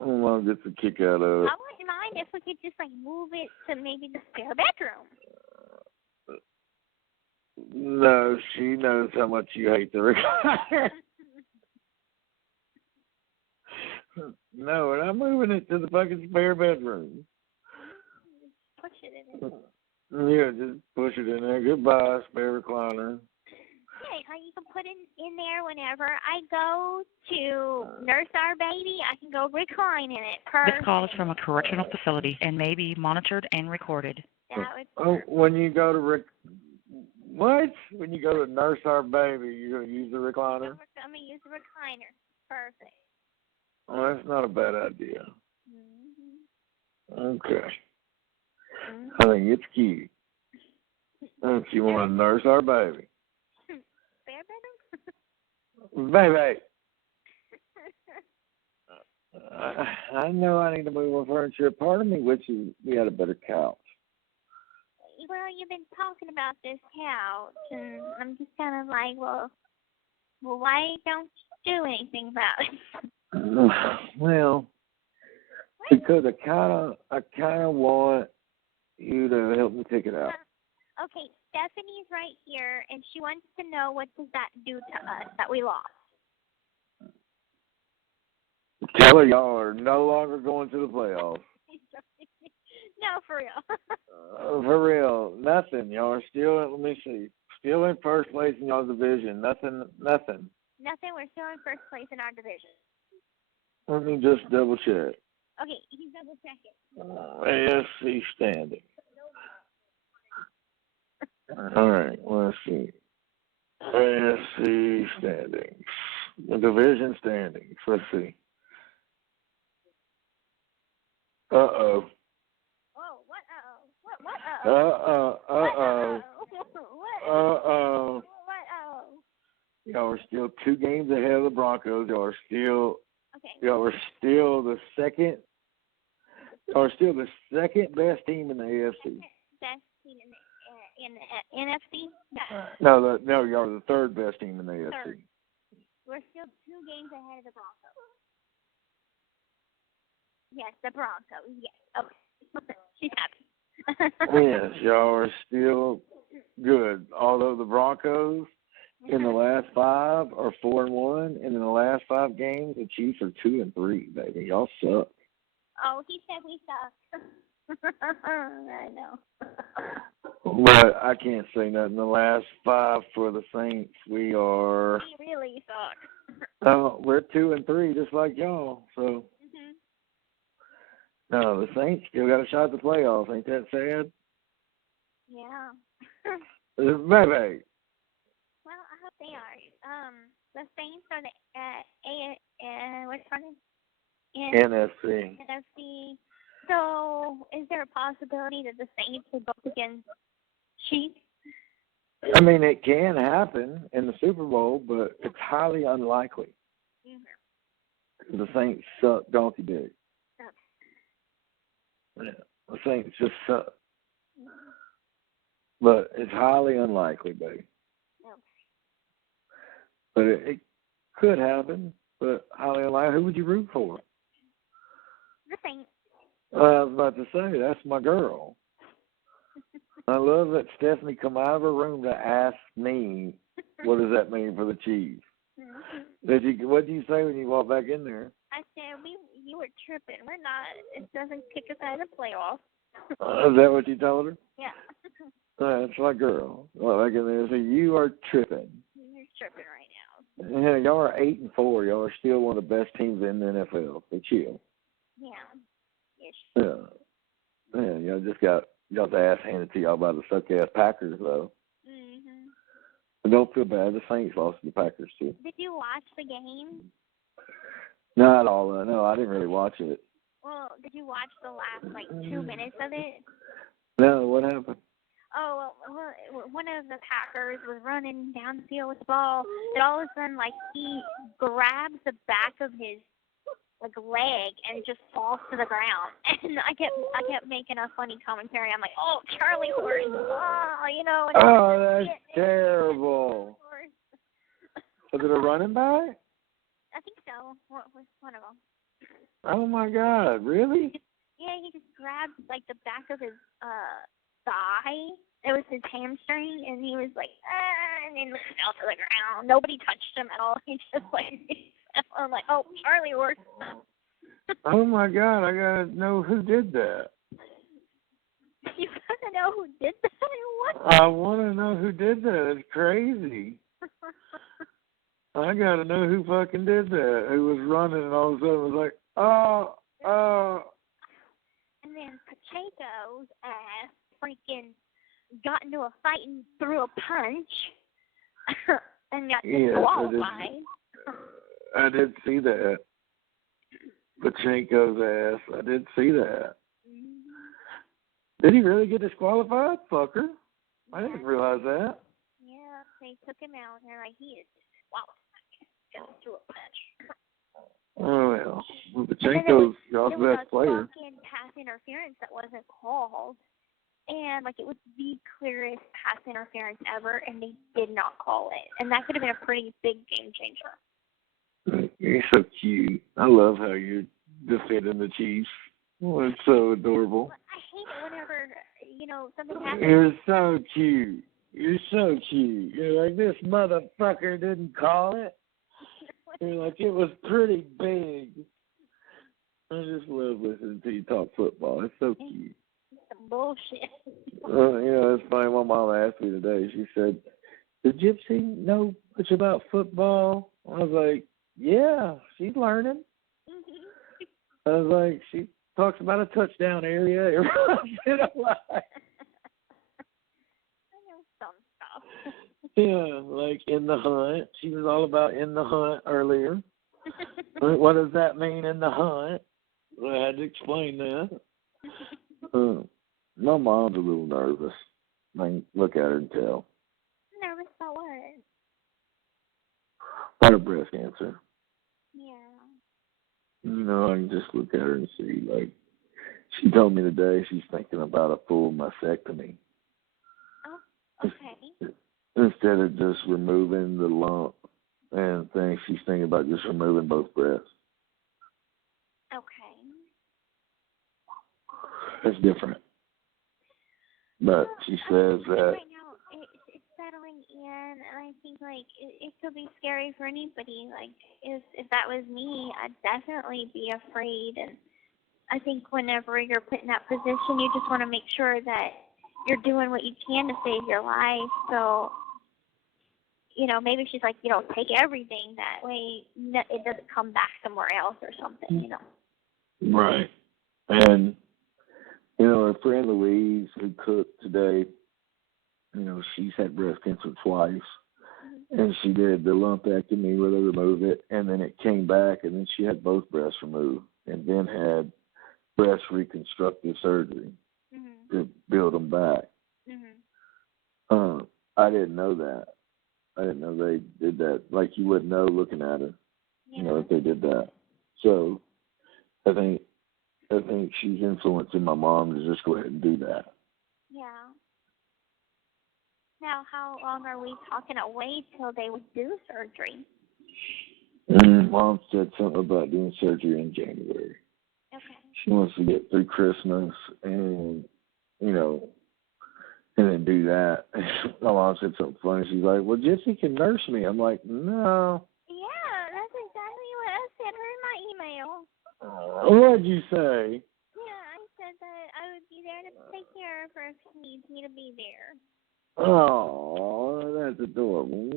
My mom gets a kick out of it. I wouldn't mind if we could just, like, move it to maybe the spare bedroom. No, she knows how much you hate the recliner. No, we're not moving it to the fucking spare bedroom. Push it in. Yeah, just push it in there. Goodbye, spare recliner. Yeah, you can put it in there whenever I go to nurse our baby. I can go recline in it. This call is from a correctional facility and may be monitored and recorded. That would Oh, when you go to what? When you go to nurse our baby, you're going to use the recliner? I'm going to use the recliner. Perfect. Oh, that's not a bad idea. Okay. I think it's cute. If you want to nurse our baby. Spare bedroom? Baby. I know I need to move my furniture. Part of me wishes we had a better couch. Well, you've been talking about this couch, and I'm just kind of like, well, why don't you do anything about it? Well, because I kind of want you to help me pick it out. Okay, Stephanie's right here, and she wants to know what does that do to us that we lost. Tell her y'all are no longer going to the playoffs. No, for real. For real, nothing. Y'all are still, let me see, still in first place in y'all's division. Nothing. Nothing. We're still in first place in our division. Let me just double check. Okay, you double check it. AFC standing. All right, let's see. AFC standings. The division standings. Let's see. Uh-oh. Oh, what uh-oh? What uh-oh? Uh-oh. Uh-oh. What uh-oh? Y'all are still 2 games ahead of the Broncos. Y'all are still the second. Y'all are still the second best team in the AFC. Best team in the NFC? No, y'all are the third best team in the AFC. Third. We're still 2 games ahead of the Broncos. Yes, the Broncos. Yes. Okay. She's happy. Yes, y'all are still good. Although the Broncos in the last 5 are 4-1, and in the last 5 games, the Chiefs are 2-3. Baby, y'all suck. Oh, he said we suck. I know. But I can't say nothing. The last 5 for the Saints, we are. We really suck. We're 2-3, just like y'all. So. No, the Saints still got a shot at the playoffs. Ain't that sad? Yeah. Baby. Well, I hope they are. The Saints are the what's it? NFC. NFC. So, is there a possibility that the Saints will go up against Chiefs? I mean, it can happen in the Super Bowl, but it's highly unlikely. The Saints suck donkey dick. Yeah, the Saints just suck. But it's highly unlikely, baby. But it could happen, but highly unlikely. Who would you root for? The Saints. I was about to say, that's my girl. I love that Stephanie come out of her room to ask me, what does that mean for the Chiefs? What did you say when you walked back in there? I said, you were tripping. We're not. It doesn't kick us out of the playoffs. Is that what you told her? Yeah. That's my girl. Well, back in there, so you are tripping. You're tripping right now. Yeah, y'all are 8-4. Y'all are still one of the best teams in the NFL. So chill. Yeah. Yeah, y'all just got y'all's ass handed to y'all by the suck-ass Packers, though. But don't feel bad. The Saints lost to the Packers, too. Did you watch the game? Not all of it. No, I didn't really watch it. Well, did you watch the last, 2 minutes of it? No, what happened? Oh, well, one of the Packers was running down the field with the ball, and all of a sudden, he grabs the back of his leg and just falls to the ground. And I kept making a funny commentary. I'm like, oh, Charlie horse, oh, you know. Oh, that's terrible. Was it a running back? I think so. One of them. Oh my God! Really? Yeah, he just grabbed like the back of his thigh. It was his hamstring, and he was like, and then fell to the ground. Nobody touched him at all. He just like, I'm like, oh, Charlie horse. Oh my God! I gotta know who did that. You gotta know who did that? What? I want to know who did that. It's crazy. I gotta know who fucking did that. Who was running and all of a sudden was like, oh. And then Pacheco's ass freaking got into a fight and threw a punch and got disqualified. I did see that. Pacheco's ass. I did see that. Mm-hmm. Did he really get disqualified? Fucker. I didn't realize that. Yeah, they took him out and they're like, he is disqualified. Just threw a punch. Oh, well, Pacheco's y'all's best player. Fucking pass interference that wasn't called, and like it was the clearest pass interference ever, and they did not call it, and that could have been a pretty big game changer. You're so cute. I love how you're defending the Chiefs. Oh, it's so adorable. Well, I hate it whenever something happens. You're so cute. You're so cute. You're like, this motherfucker didn't call it. You're like, it was pretty big. I just love listening to you talk football. It's so cute. Some bullshit. It's funny. My mom asked me today. She said, "Does Gypsy know much about football?" I was like, "Yeah, she's learning." I was like, "She talks about a touchdown area every once in a while." I know some stuff. Yeah, like In the Hunt. She was all about In the Hunt earlier. What does that mean, In the Hunt? Well, I had to explain that. My mom's a little nervous. I can look at her and tell. Nervous about what? About her breast cancer. Yeah. I can just look at her and see. Like, she told me today she's thinking about a full mastectomy. Oh, okay. Instead of just removing the lump and things, she's thinking about just removing both breasts. Okay. It's different. But she says that. Right now, it's settling in, and I think like it could be scary for anybody. Like if that was me, I'd definitely be afraid. And I think whenever you're put in that position, you just want to make sure that you're doing what you can to save your life. So, maybe she's like, take everything. That way it doesn't come back somewhere else or something. Right. And her friend Louise, who cooked today, she's had breast cancer twice. Mm-hmm. And she did the lumpectomy where they removed it, and then it came back, and then she had both breasts removed, and then had breast reconstructive surgery to build them back. Mm-hmm. I didn't know that. I didn't know they did that. Like, you wouldn't know looking at her, if they did that. So I think she's influencing my mom to just go ahead and do that. Yeah. Now, how long are we talking to wait till they would do surgery? Mom said something about doing surgery in January. Okay. She wants to get through Christmas and, and then do that. My mom said something funny. She's like, well, Gypsy can nurse me. I'm like, no. Yeah, that's exactly what I sent her in my email. What'd you say? Yeah, I said that I would be there to take care of her if she needs me to be there. Oh, that's adorable.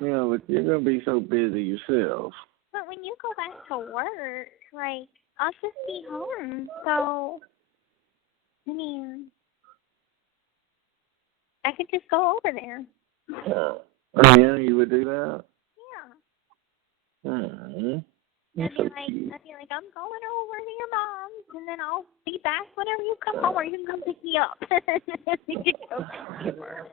But you're going to be so busy yourself. But when you go back to work, like, I'll just be home. So, I could just go over there. Yeah, you would do that? Yeah. Mm-hmm. I'd be like, I'm going over to your mom's, and then I'll be back whenever you come home, or you can come pick me up. You can go pick her.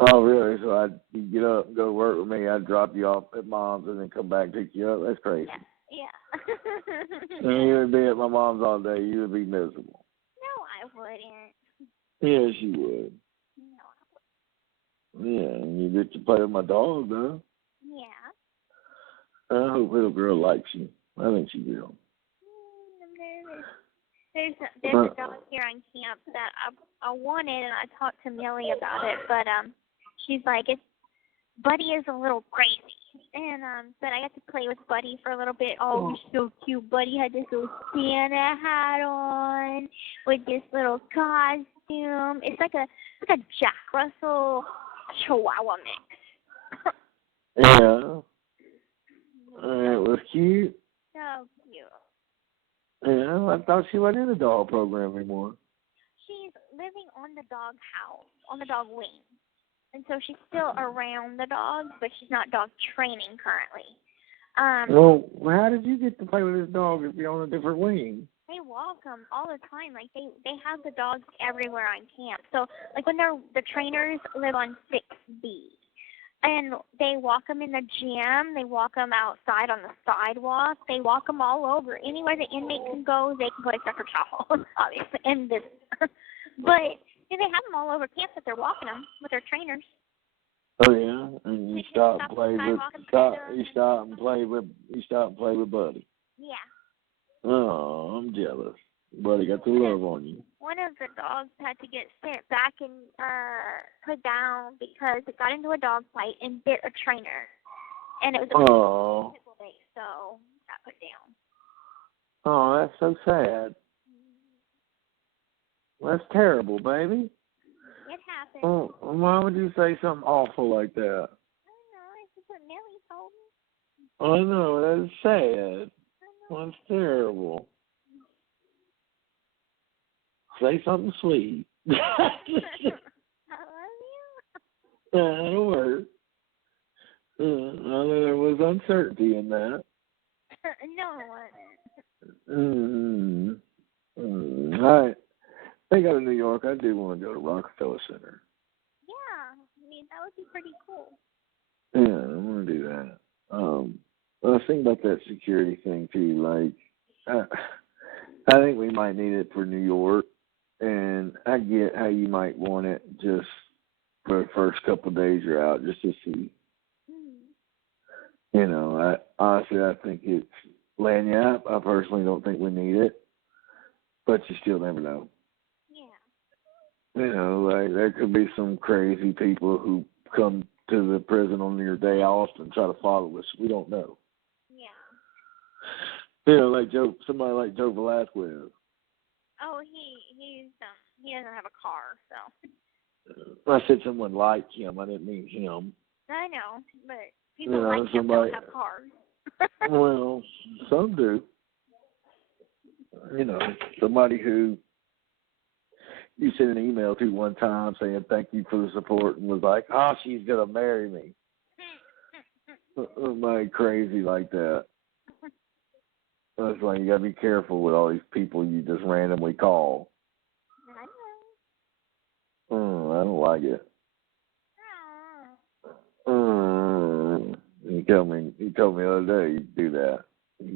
Oh, really? So you get up and go to work with me. I'd drop you off at mom's and then come back and pick you up? That's crazy. Yeah. And you would be at my mom's all day. You would be miserable. No, I wouldn't. Yes, you would. No, I wouldn't. Yeah, and you get to play with my dog, though. Yeah. I hope little girl likes you. I think she will. I'm nervous. There's a dog here on camp that I wanted, and I talked to Millie about it, but she's like, Buddy is a little crazy, and but I got to play with Buddy for a little bit. Oh, he's so cute. Buddy had this little Santa hat on with this little costume. It's like a Jack Russell Chihuahua mix. Yeah. It was cute. So cute. Yeah, I thought she wasn't in the dog program anymore. She's living on the dog house, on the dog wing. And so she's still around the dogs, but she's not dog training currently. Well, how did you get to play with this dog if you're on a different wing? They walk them all the time. Like they have the dogs everywhere on camp. So like when the trainers live on 6B, and they walk them in the gym. They walk them outside on the sidewalk. They walk them all over. Anywhere the inmate can go, they can go except for chapel, obviously, and this. But they have them all over camp that they're walking them with their trainers. Oh yeah, and you stop and play with Buddy. Yeah. Oh, I'm jealous. Buddy got the love on you. One of the dogs had to get sent back and put down because it got into a dog fight and bit a trainer, and it was a physical day, so got put down. Oh, that's so sad. That's terrible, baby. It happened. Oh, why would you say something awful like that? I don't know. It's what Millie told me. I know, that's sad. That's terrible. Say something sweet. I love you. That'll work. I know there was uncertainty in that. No, it wasn't. I think out of New York, I do want to go to Rockefeller Center. Yeah, I mean, that would be pretty cool. Yeah, I want to do that. I was thinking about that security thing, too. Like, I think we might need it for New York. And I get how you might want it just for the first couple of days you're out, just to see. You know, I think it's lagniappe. I personally don't think we need it, but you still never know. Yeah. You know, like there could be some crazy people who come to the prison on your day off and try to follow us. We don't know. Yeah. You know, like somebody like Joe Velasquez. Oh, he doesn't have a car, so. I said someone like him. I didn't mean him. I know, but people like him don't have cars. Well, some do. You know, somebody who you sent an email to one time saying thank you for the support and was like, oh, she's going to marry me. Somebody crazy like that. That's why you got to be careful with all these people you just randomly call. I know. I don't like it. He told me the other day you do that.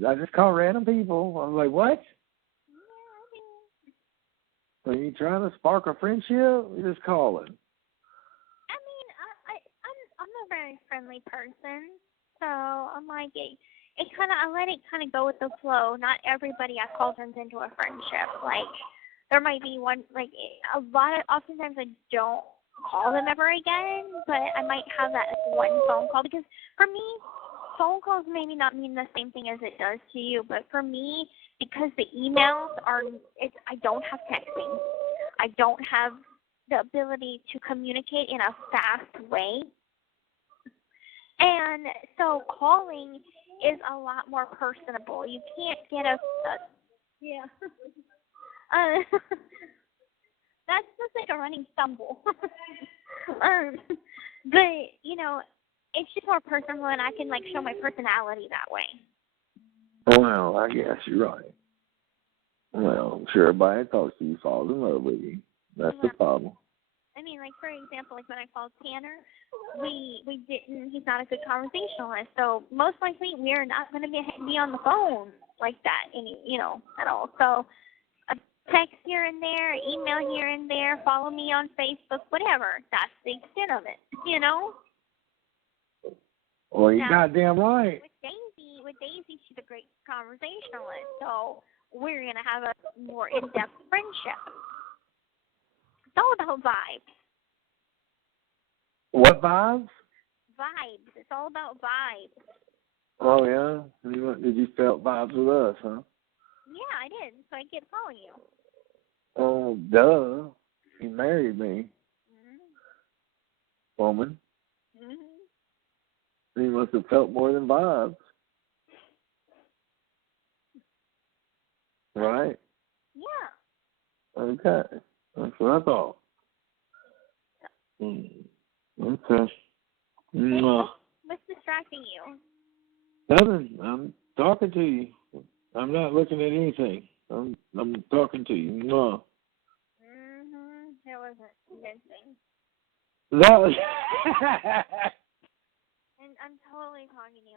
I just call random people. I was like, what? Are you trying to spark a friendship? You're just calling. I mean, I'm a very friendly person, so I'm like I let it kind of go with the flow. Not everybody I call turns into a friendship. Like there might be one, like oftentimes I don't call them ever again, but I might have that one phone call because for me, phone calls maybe not mean the same thing as it does to you, but for me, because the emails I don't have texting. I don't have the ability to communicate in a fast way. And so calling is a lot more personable. You can't get yeah. That's just like a running stumble. But, you know, it's just more personal and I can like show my personality that way. Well, I guess you're right. Well, I'm sure everybody that talks to you falls in love with you. That's the problem. I mean, like, for example, like when I called Tanner, we didn't, he's not a good conversationalist, so most likely we're not going to be on the phone like that, at all. So a text here and there, email here and there, follow me on Facebook, whatever. That's the extent of it, Well, you're Now, goddamn right. With Daisy, she's a great conversationalist, so we're going to have a more in-depth friendship. It's all about vibes. What vibes? Vibes. It's all about vibes. Oh, yeah? Did you felt vibes with us, huh? Yeah, I did. So I kept calling you. Oh, duh. You married me, woman. You must have felt more than vibes. Right? Yeah. Okay. That's what I thought. Okay. What's distracting you? Nothing. I'm talking to you. I'm not looking at anything. I'm talking to you. No. That wasn't convincing. That was. And I'm totally talking to you.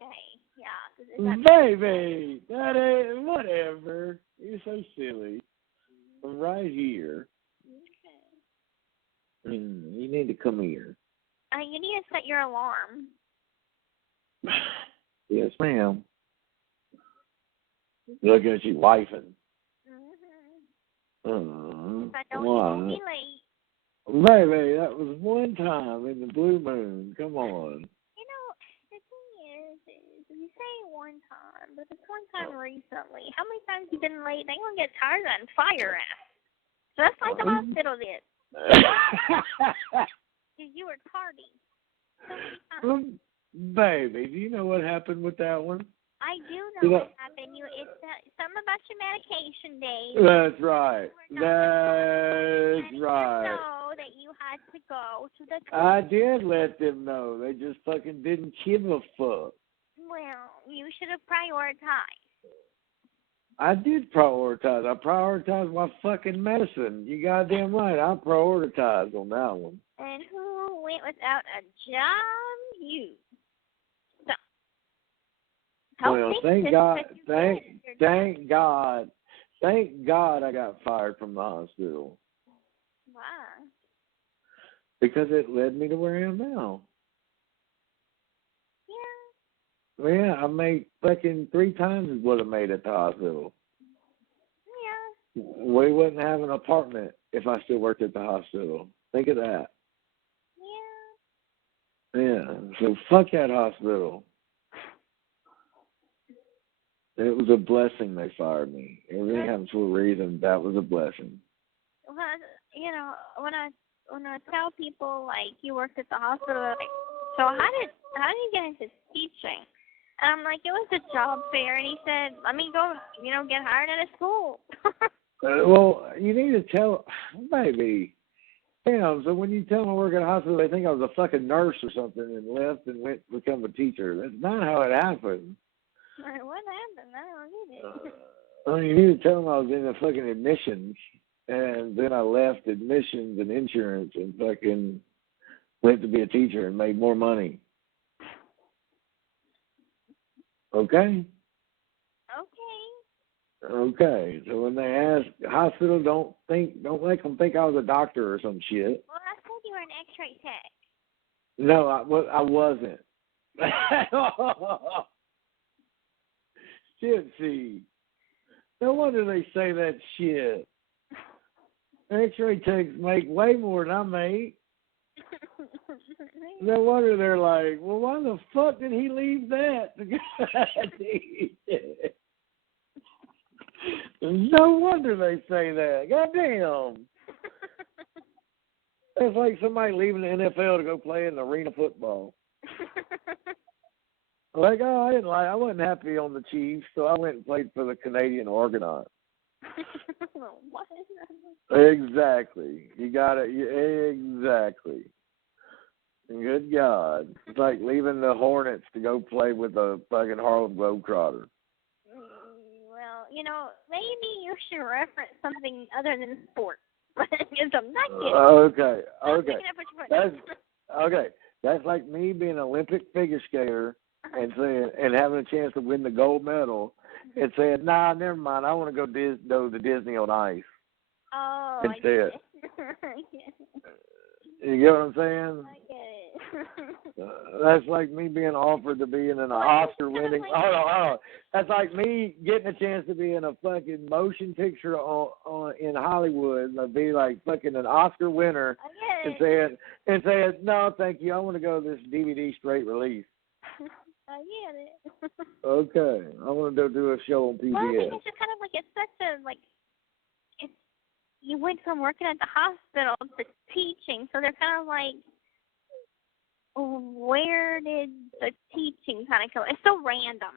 Okay. Yeah. Baby, that ain't whatever. You're so silly. I'm right here. Okay. You need to come here. You need to set your alarm. Yes, ma'am. Look at you wifing. If I don't, you won't be late. Baby, that was one time in the blue moon. Come on. The thing is you say one time, but it's one time recently. How many times you been late? They gonna get tired and fire ass. Just like the hospital did. You were tardy. So many times. Baby, do you know what happened with that one? I do know what happened. It's something about your medication days. That's right. That's right. Know that you had to go to the. I did let them know. They just fucking didn't give a fuck. Well, you should have prioritized. I did prioritize. I prioritized my fucking medicine. You goddamn right. I prioritized on that one. And who went without a job? You. Well, thank God I got fired from the hospital. Why? Because it led me to where I am now. Yeah. Yeah, I made fucking 3 times what I made at the hospital. Yeah. We wouldn't have an apartment if I still worked at the hospital. Think of that. Yeah. Yeah, so fuck that hospital. It was a blessing they fired me. Everything happens for a reason. That was a blessing. Well, when I tell people like you worked at the hospital, they're like, so how did you get into teaching? And I'm like, it was a job fair. And he said, let me go, get hired at a school. Well, you need to tell, baby. Damn, so when you tell them I work at a hospital, they think I was a fucking nurse or something and left and went to become a teacher. That's not how it happened. What happened? I don't get it. You need to tell them I was in the fucking admissions, and then I left admissions and insurance and fucking went to be a teacher and made more money. Okay? Okay. So when they ask, hospital, don't make them think I was a doctor or some shit. Well, I said you were an X-ray tech. No, I wasn't. Gypsy. No wonder they say that shit. X-ray techs make way more than I make. No wonder they're like, well, why the fuck did he leave that? No wonder they say that. Goddamn. It's like somebody leaving the NFL to go play in arena football. Like, I wasn't happy on the Chiefs, so I went and played for the Canadian Argonauts. What? Exactly. You got it. Exactly. Good God. It's like leaving the Hornets to go play with the fucking Harlem Globetrotter. Well, maybe you should reference something other than sports. Because I'm not kidding. Okay. I'm picking up what you're putting down. Okay. That's like me being an Olympic figure skater and saying and having a chance to win the gold medal and saying, nah, never mind, I want to go to Disney on Ice. Oh, instead. I get it. I get it. You get what I'm saying? I get it. That's like me being offered to be in an Oscar-winning. Hold on. That's like me getting a chance to be in a fucking motion picture in Hollywood and be like fucking an Oscar winner and saying, no, thank you, I want to go to this DVD straight release. I get it. Okay, I want to go do a show on PBS. Well, I think it's just kind of like it's such a you went from working at the hospital to teaching, so they're kind of like, where did the teaching kind of come? It's so random.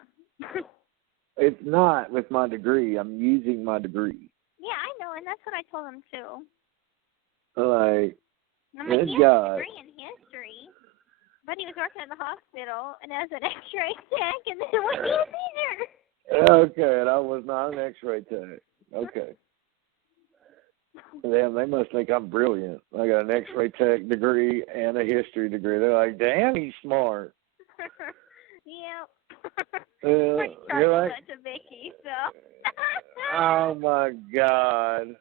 It's not with my degree. I'm using my degree. Yeah, I know, and that's what I told them too. Like, I'm like, he has a degree in history, but he was working at the hospital and as an X-ray tech, and then when he was there. Okay, and I was not an X-ray tech. Okay. Damn, they must think I'm brilliant. I got an X-ray tech degree and a history degree. They're like, damn, he's smart. Yep. You're like, to Vicky, so. Oh my God.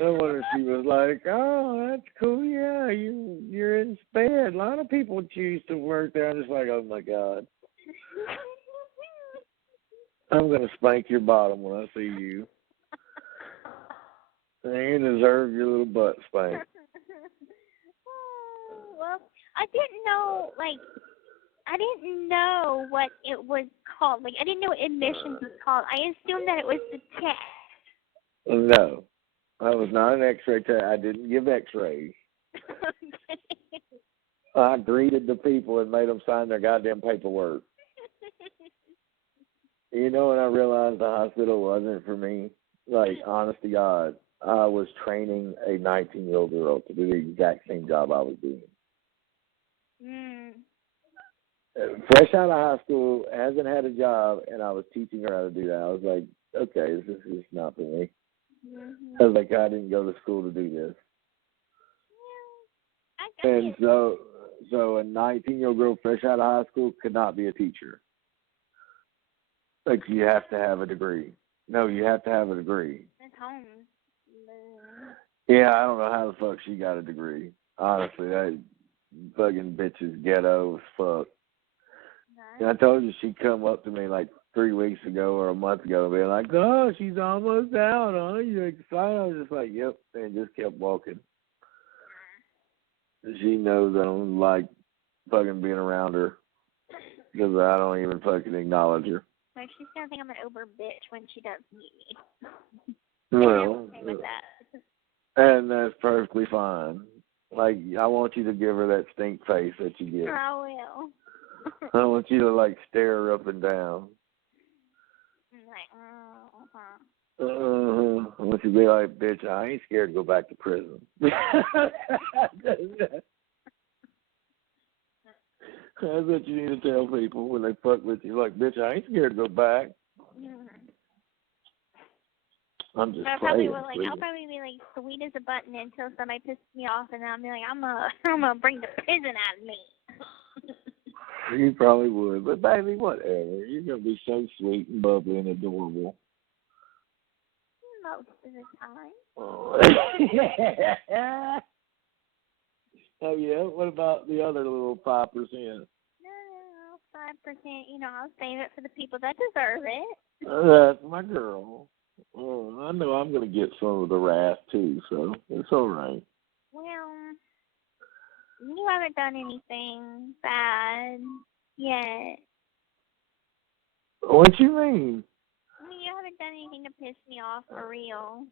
No wonder she was like, oh, that's cool. Yeah, you're in SPED. A lot of people choose to work there. I'm just like, oh my God. I'm gonna spank your bottom when I see you. You deserve your little butt spank. Well, I didn't know what it was called. Like, I didn't know what admissions was called. I assumed that it was the test. No, I was not an X-ray tech. I didn't give X-rays. I greeted the people and made them sign their goddamn paperwork. You know, when I realized the hospital wasn't for me, like, honest to God, I was training a 19-year-old girl to do the exact same job I was doing. Fresh out of high school, hasn't had a job, and I was teaching her how to do that. I was like, okay, this is not for me. I was like, I didn't go to school to do this. And so a 19-year-old girl fresh out of high school could not be a teacher. Like, you have to have a degree. No, you have to have a degree. It's home. Yeah, I don't know how the fuck she got a degree. Honestly, that fucking bitch is ghetto as fuck. And I told you she'd come up to me like 3 weeks ago or a month ago and be like, oh, she's almost out, huh? You excited? I was just like, yep, and just kept walking. She knows I don't like fucking being around her because I don't even fucking acknowledge her. Like, she's going to think I'm an uber bitch when she does meet me. Well, I'm okay with that. And that's perfectly fine. Like, I want you to give her that stink face that you give. I will. I want you to, like, stare her up and down. Like, I want you to be like, bitch, I ain't scared to go back to prison. That's what you need to tell people when they fuck with you. Like, bitch, I ain't scared to go back. I'm just I'll playing. probably be like sweet as a button until somebody pisses me off, and then I'll be like, I'm gonna bring the prison out of me. You probably would, but baby, whatever. You're gonna be so sweet and bubbly and adorable. Most of the time. Oh, oh yeah. What about the other little 5%? No, 5%. You know, I'll save it for the people that deserve it. That's my girl. Oh, I know I'm going to get some of the wrath, too, so it's all right. Well, you haven't done anything bad yet. What you mean? I mean, you haven't done anything to piss me off for real.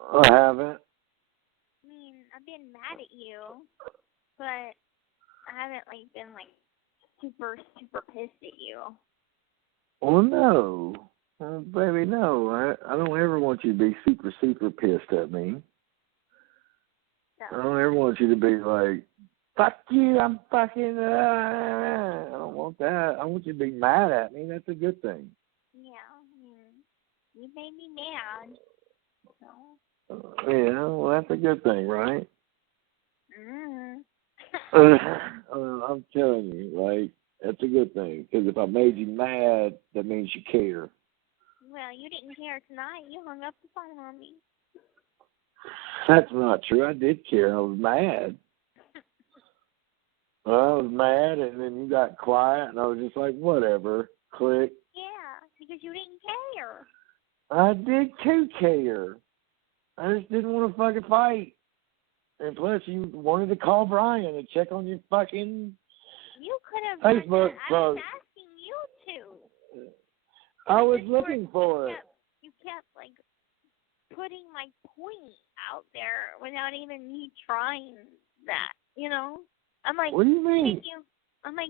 I haven't. I mean, I've been mad at you, but I haven't, been, super, super pissed at you. Oh, no. Baby, no. I don't ever want you to be super, super pissed at me. So. I don't ever want you to be like, fuck you, I'm fucking, I don't want that. I want you to be mad at me. That's a good thing. Yeah, you made me mad. So. Yeah, well, that's a good thing, right? I'm telling you, like, that's a good thing. Because if I made you mad, that means you care. Well, you didn't care tonight. You hung up the phone on me. That's not true. I did care. I was mad. I was mad, and then you got quiet, and I was just like, whatever. Click. Yeah, because you didn't care. I did too care. I just didn't want to fucking fight. And plus, you wanted to call Bryan and check on your fucking You could have Facebook done that. I was post. asking you to. I was looking for it. You kept, like, putting my point out there without even me trying that, you know? I'm like, What do you mean?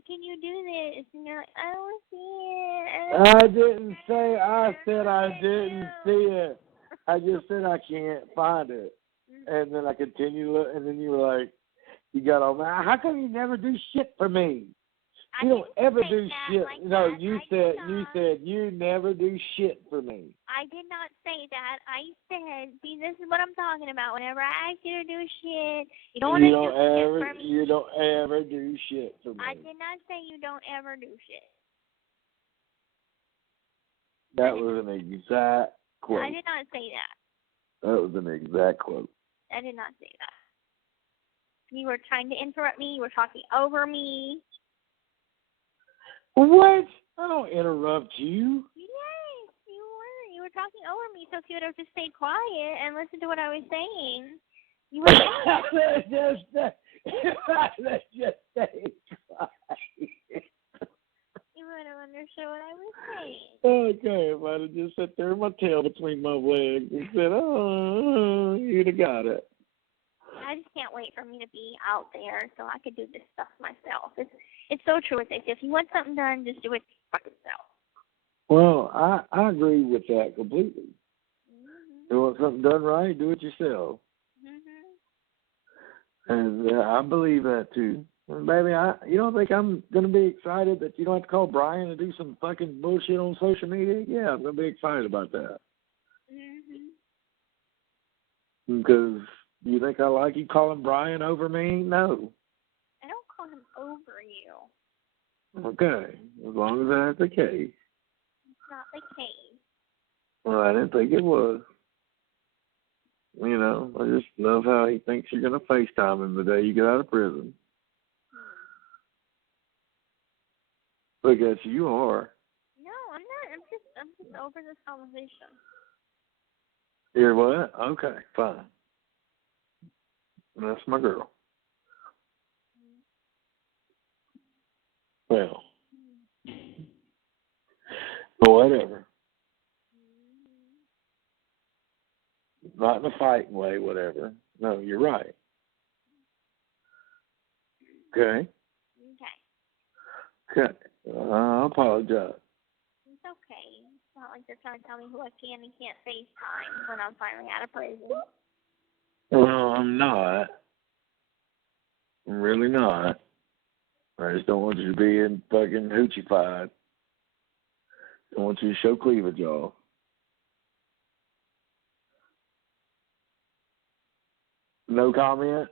Can you do this? And you're like, I don't see it. I didn't say I said I didn't see it. I just said I can't find it. And then I continued to look, and then you were like, you got all mad. How come you never do shit for me? You don't ever do shit. Like no, that. you said you never do shit for me. I did not say that. I said, see, this is what I'm talking about. Whenever I ask you to do shit, you don't want to do shit for me. You don't ever do shit for me. I did not say you don't ever do shit. That was an exact quote. I did not say that. That was an exact quote. I did not say that. You were trying to interrupt me. You were talking over me. What? I don't interrupt you. Yes, you were. You were talking over me. So if you would have just stayed quiet and listened to what I was saying, you would have. Let's just stay quiet. You would have understood what I was saying. Okay, if I'd have just sat there with my tail between my legs and said, oh, you'd have got it. I just can't wait for me to be out there so I could do this stuff myself. It's so true with this. If you want something done, just do it fucking self. Well, I agree with that completely. Mm-hmm. You want something done right, do it yourself. Mm-hmm. And I believe that too. And baby, you don't think I'm going to be excited that you don't have to call Bryan and do some fucking bullshit on social media? Yeah, I'm going to be excited about that. Mm-hmm. Because you think I like you calling Bryan over me? No. I don't call him over you. Okay, as long as that's the case. It's not the case. Well, I didn't think it was. You know, I just love how he thinks you're going to FaceTime him the day you get out of prison. Look at you are. No, I'm not. I'm just over this conversation. You're what? Okay, fine. That's my girl. Well, whatever. Not in a fighting way, whatever. No, you're right. Okay? Okay. I apologize. It's okay. It's not like they're trying to tell me who I can and can't FaceTime when I'm finally out of prison. Well, I'm not. I'm really not. I just don't want you to be in fucking hoochie-fied. I want you to show cleavage, y'all. No comment?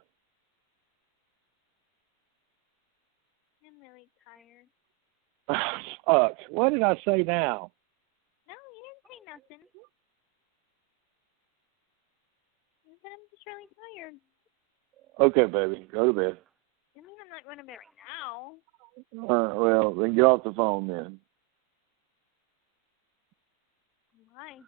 I'm really tired. Fuck. What did I say now? No, you didn't say nothing. You said I'm just really tired. Okay, baby. Go to bed. I mean, I'm not going to bed right now. Well, then get off the phone then. Why?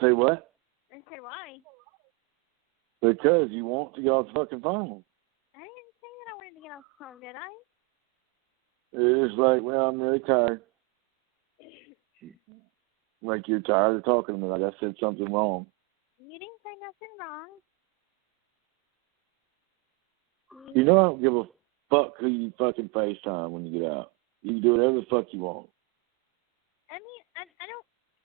Say what? I said why? Because you want to get off the fucking phone. I didn't say that I wanted to get off the phone, did I? It's like, well, I'm really tired. Like you're tired of talking to me, like I said something wrong. You didn't say nothing wrong. You know I don't give a fuck who you fucking FaceTime when you get out. You can do whatever the fuck you want. I mean, I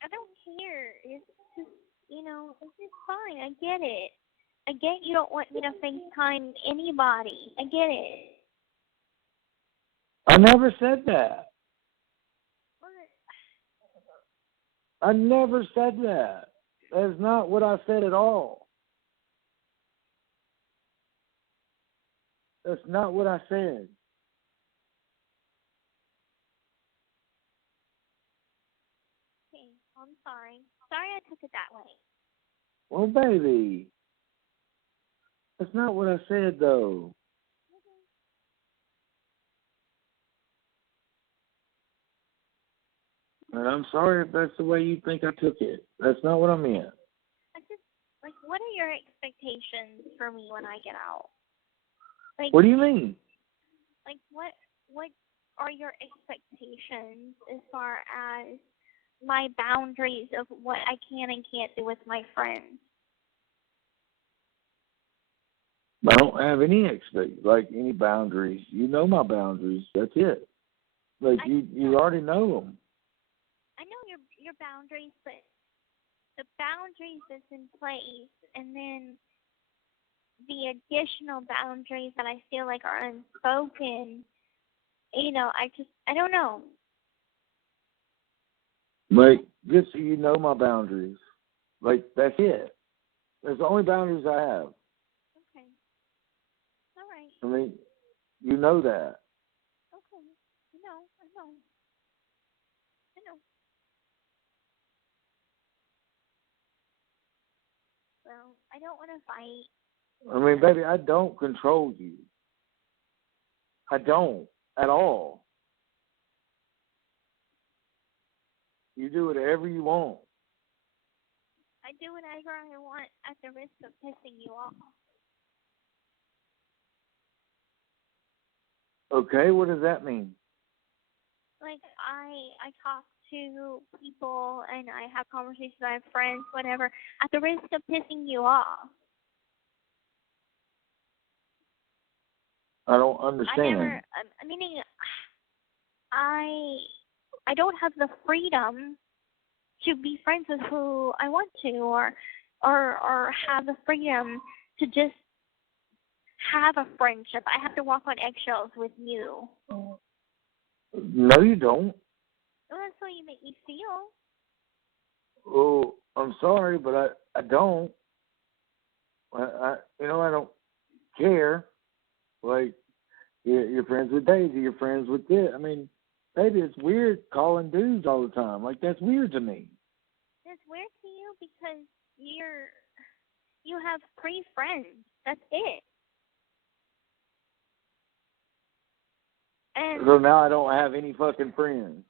don't care. It's just, you know, it's just fine. I get it. I get you don't want me to FaceTime anybody. I get it. I never said that. I never said that. That's not what I said at all. That's not what I said. Okay, I'm sorry. Sorry I took it that way. Well, baby, that's not what I said, though. And I'm sorry if that's the way you think I took it. That's not what I meant. I just, like, what are your expectations for me when I get out? Like, What do you mean? like, what are your expectations as far as my boundaries of what I can and can't do with my friends? I don't have any any boundaries. You know my boundaries. That's it. Like you already know them. I know your boundaries, but the boundaries that's in place, and then the additional boundaries that I feel like are unspoken. You know, I don't know. Like, just so you know my boundaries. Like, that's it. That's the only boundaries I have. Okay. All right. I mean, you know that. Okay. I know. Well, I don't want to fight. I mean, baby, I don't control you. I don't at all. You do whatever you want. I do whatever I want at the risk of pissing you off. Okay, what does that mean? Like, I talk to people and I have conversations, I have friends, whatever, at the risk of pissing you off. I don't understand. Meaning, I don't have the freedom to be friends with who I want to, or have the freedom to just have a friendship. I have to walk on eggshells with you. No, you don't. Well, that's what you make me feel. Oh, I'm sorry, but I don't. I don't care. Like, you're friends with Daisy, you're friends with this. I mean, baby, it's weird calling dudes all the time. Like, that's weird to me. It's weird to you because you have 3 friends. That's it. And So now I don't have any fucking friends.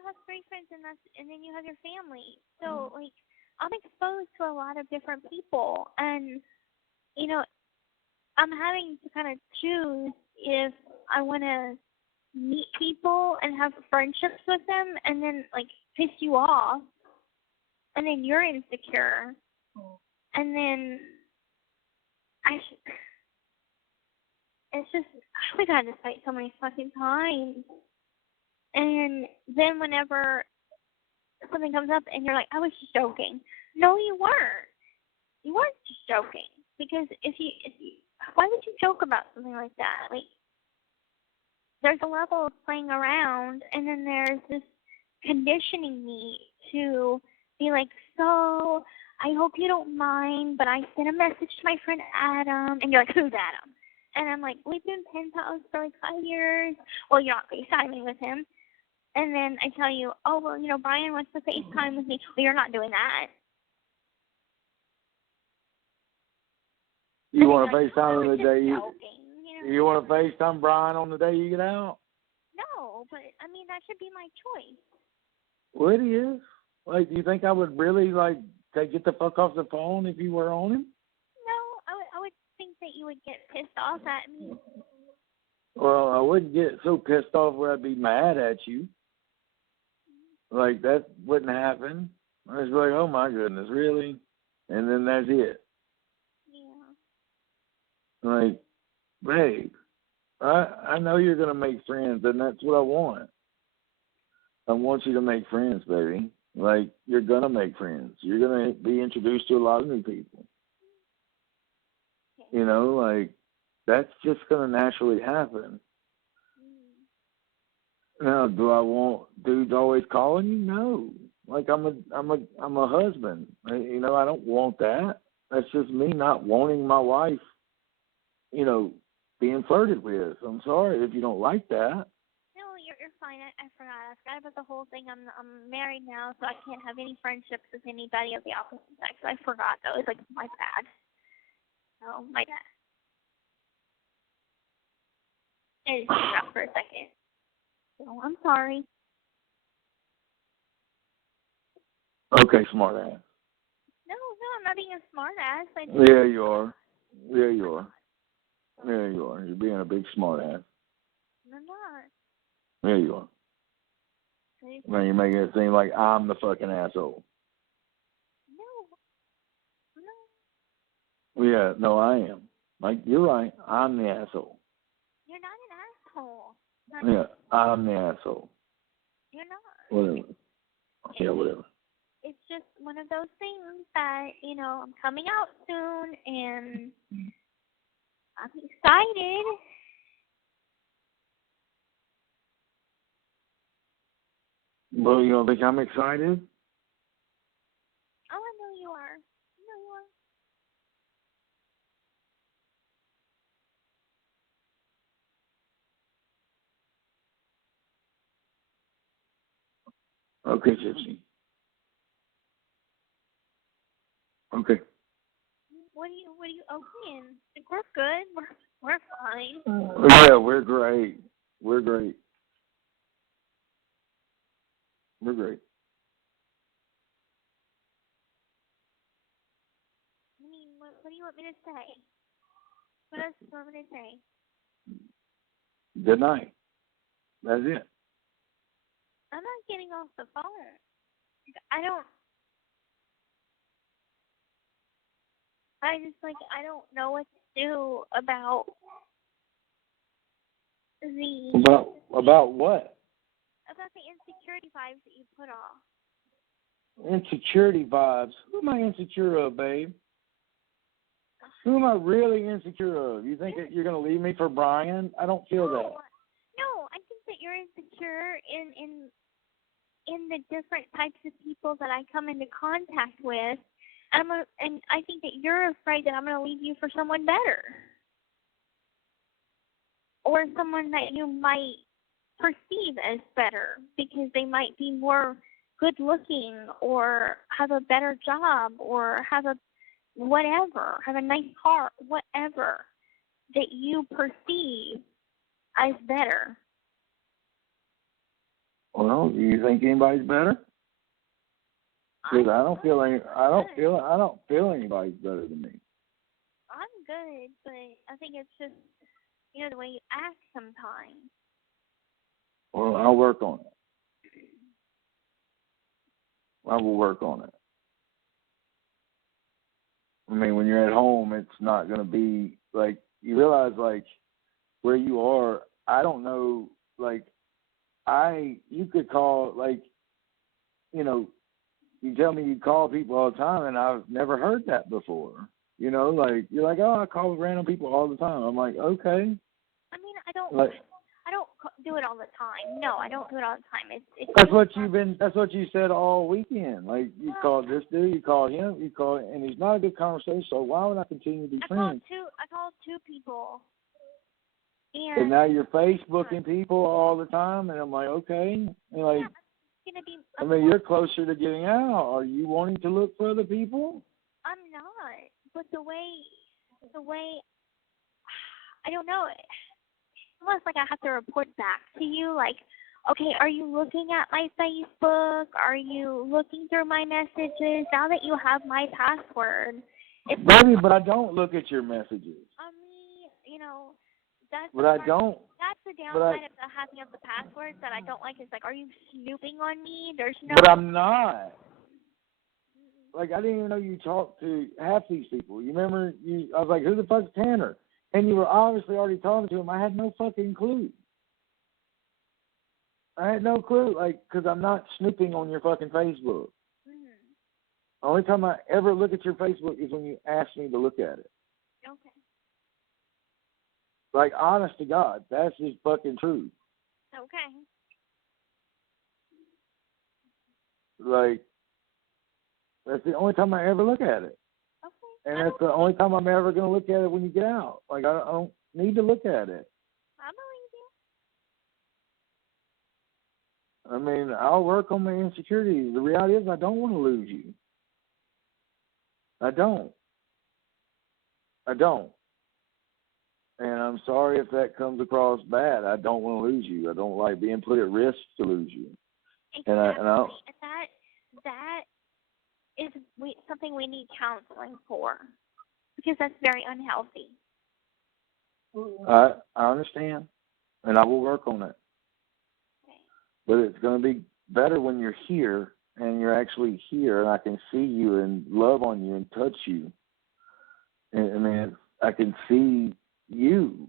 you have 3 friends, and then you have your family. So, like, I'm exposed to a lot of different people, and I'm having to kind of choose if I want to meet people and have friendships with them, and then like piss you off, and then you're insecure, and then it's just, we got this fight so many fucking times. And then whenever something comes up and you're like, I was just joking. No, you weren't. You weren't just joking. Because if you, why would you joke about something like that? Like, there's a level of playing around, and then there's this conditioning me to be like, so, I hope you don't mind, but I sent a message to my friend Adam. And you're like, who's Adam? And I'm like, we've been pen pals for like 5 years. Well, you're not FaceTiming with him. And then I tell you, oh, well, Bryan wants to FaceTime with me. Well, you're not doing that. You want to like, FaceTime on the day you want to FaceTime FaceTime Bryan on the day you get out? No, but, that should be my choice. Well, it is. Like, do you think I would really, get the fuck off the phone if you were on him? No, I would think that you would get pissed off at me. Well, I wouldn't get so pissed off where I'd be mad at you. Like, that wouldn't happen. I was like, oh my goodness, really? And then that's it. Yeah. Like, babe, I know you're going to make friends, and that's what I want. I want you to make friends, baby. Like, you're going to make friends. You're going to be introduced to a lot of new people. Okay. That's just going to naturally happen. Now, do I want dudes always calling you? No. Like I'm a husband. You know, I don't want that. That's just me not wanting my wife, you know, being flirted with. I'm sorry if you don't like that. No, you're fine. I forgot. I forgot about the whole thing. I'm married now, so I can't have any friendships with anybody of the opposite sex. I forgot though. It's like my bad. Oh, my bad. I just forgot for a second. So I'm sorry. Okay, smart ass. No, I'm not being a smart ass. Yeah, you are. Yeah, you are. Yeah, you are. You're being a big smart ass. I'm not. Yeah, you are. Man, you're making it seem like I'm the fucking asshole. No. Yeah, no, I am. Like, you're right. I'm the asshole. You're not an asshole. Yeah, I'm the asshole. You're not. Whatever. Yeah, whatever. It's just one of those things that, you know, I'm coming out soon, and I'm excited. Well, you don't think I'm excited? Oh, I know you are. I know you are. Okay, Gypsy. Okay. What do you okay? Think we're good. We're fine. Yeah, we're great. We're great. We're great. I mean, what do you want me to say? What else do you want me to say? Good night. That's it. I'm not getting off the phone. I don't know what to do about About what? About the insecurity vibes that you put off. Insecurity vibes. Who am I insecure of, babe? Who am I really insecure of? You think that you're going to leave me for Bryan? I don't feel that. No, I think that you're insecure in the different types of people that I come into contact with. And I think that you're afraid that I'm going to leave you for someone better. Or someone that you might perceive as better because they might be more good looking or have a better job or have a nice car, whatever that you perceive as better. Well, do you think anybody's better? Because I don't feel anybody's better than me. I'm good, but I think it's just, you know, the way you act sometimes. Well, I'll work on it. I will work on it. I mean, when you're at home, it's not going to be, like, you realize, like, where you are, I don't know, like, you could call, like, you know, you tell me you call people all the time, and I've never heard that before. You know, like, you're like, oh, I call random people all the time. I'm like, okay. I mean, I don't do it all the time. No, I don't do it all the time. It's That's what you said all weekend. Like, you called this dude, you called him, and he's not a good conversation. So why would I continue to be friends? I called two people. And now you're Facebooking people all the time, and I'm like, okay. And like, I mean, you're closer to getting out. Are you wanting to look for other people? I'm not. But the way, I don't know. It's almost like I have to report back to you. Like, okay, are you looking at my Facebook? Are you looking through my messages? Now that you have my password. Baby, but I don't look at your messages. I mean, you know, that's But I don't. That's the downside of the having of the passwords that I don't like. Is like, are you snooping on me? There's no. But I'm not. Like, I didn't even know you talked to half these people. You remember? I was like, who the fuck's Tanner? And you were obviously already talking to him. I had no fucking clue. I had no clue, like, because I'm not snooping on your fucking Facebook. Mm-hmm. The only time I ever look at your Facebook is when you ask me to look at it. Okay. Like, honest to God, that's just fucking true. Okay. like, that's the only time I ever look at it. Okay. And that's the only time I'm ever going to look at it when you get out. Like, I don't need to look at it. I believe you. I mean, I'll work on my insecurities. The reality is I don't want to lose you. I don't. And I'm sorry if that comes across bad. I don't want to lose you. I don't like being put at risk to lose you. Exactly. And that is something we need counseling for, because that's very unhealthy. I understand, and I will work on it. Okay. But it's going to be better when you're here, and you're actually here, and I can see you and love on you and touch you. And I mean, I can see you.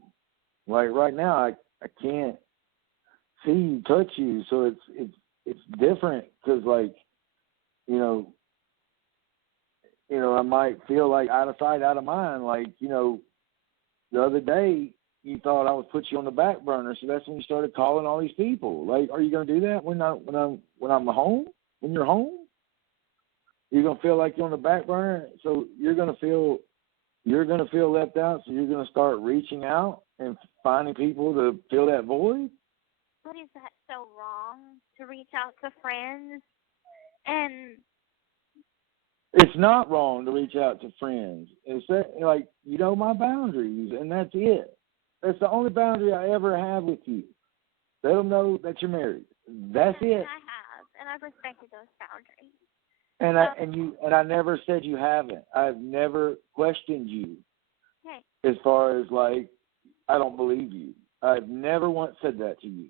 Like right now, I can't see you, touch you, so it's different because, like, you know, I might feel like out of sight, out of mind. Like, the other day you thought I would put you on the back burner, so that's when you started calling all these people. Like, are you going to do that when I'm home? When you're home, you're going to feel like you're on the back burner, so you're going to feel left out. So you're going to start reaching out and finding people to fill that void. But is that so wrong to reach out to friends? And it's not wrong to reach out to friends. It's that, like, my boundaries, and that's it. That's the only boundary I ever have with you. Let them know that you're married. That's it. I have, and I've respected those boundaries. And I never said you haven't. I've never questioned you. Okay. As far as, like, I don't believe you. I've never once said that to you.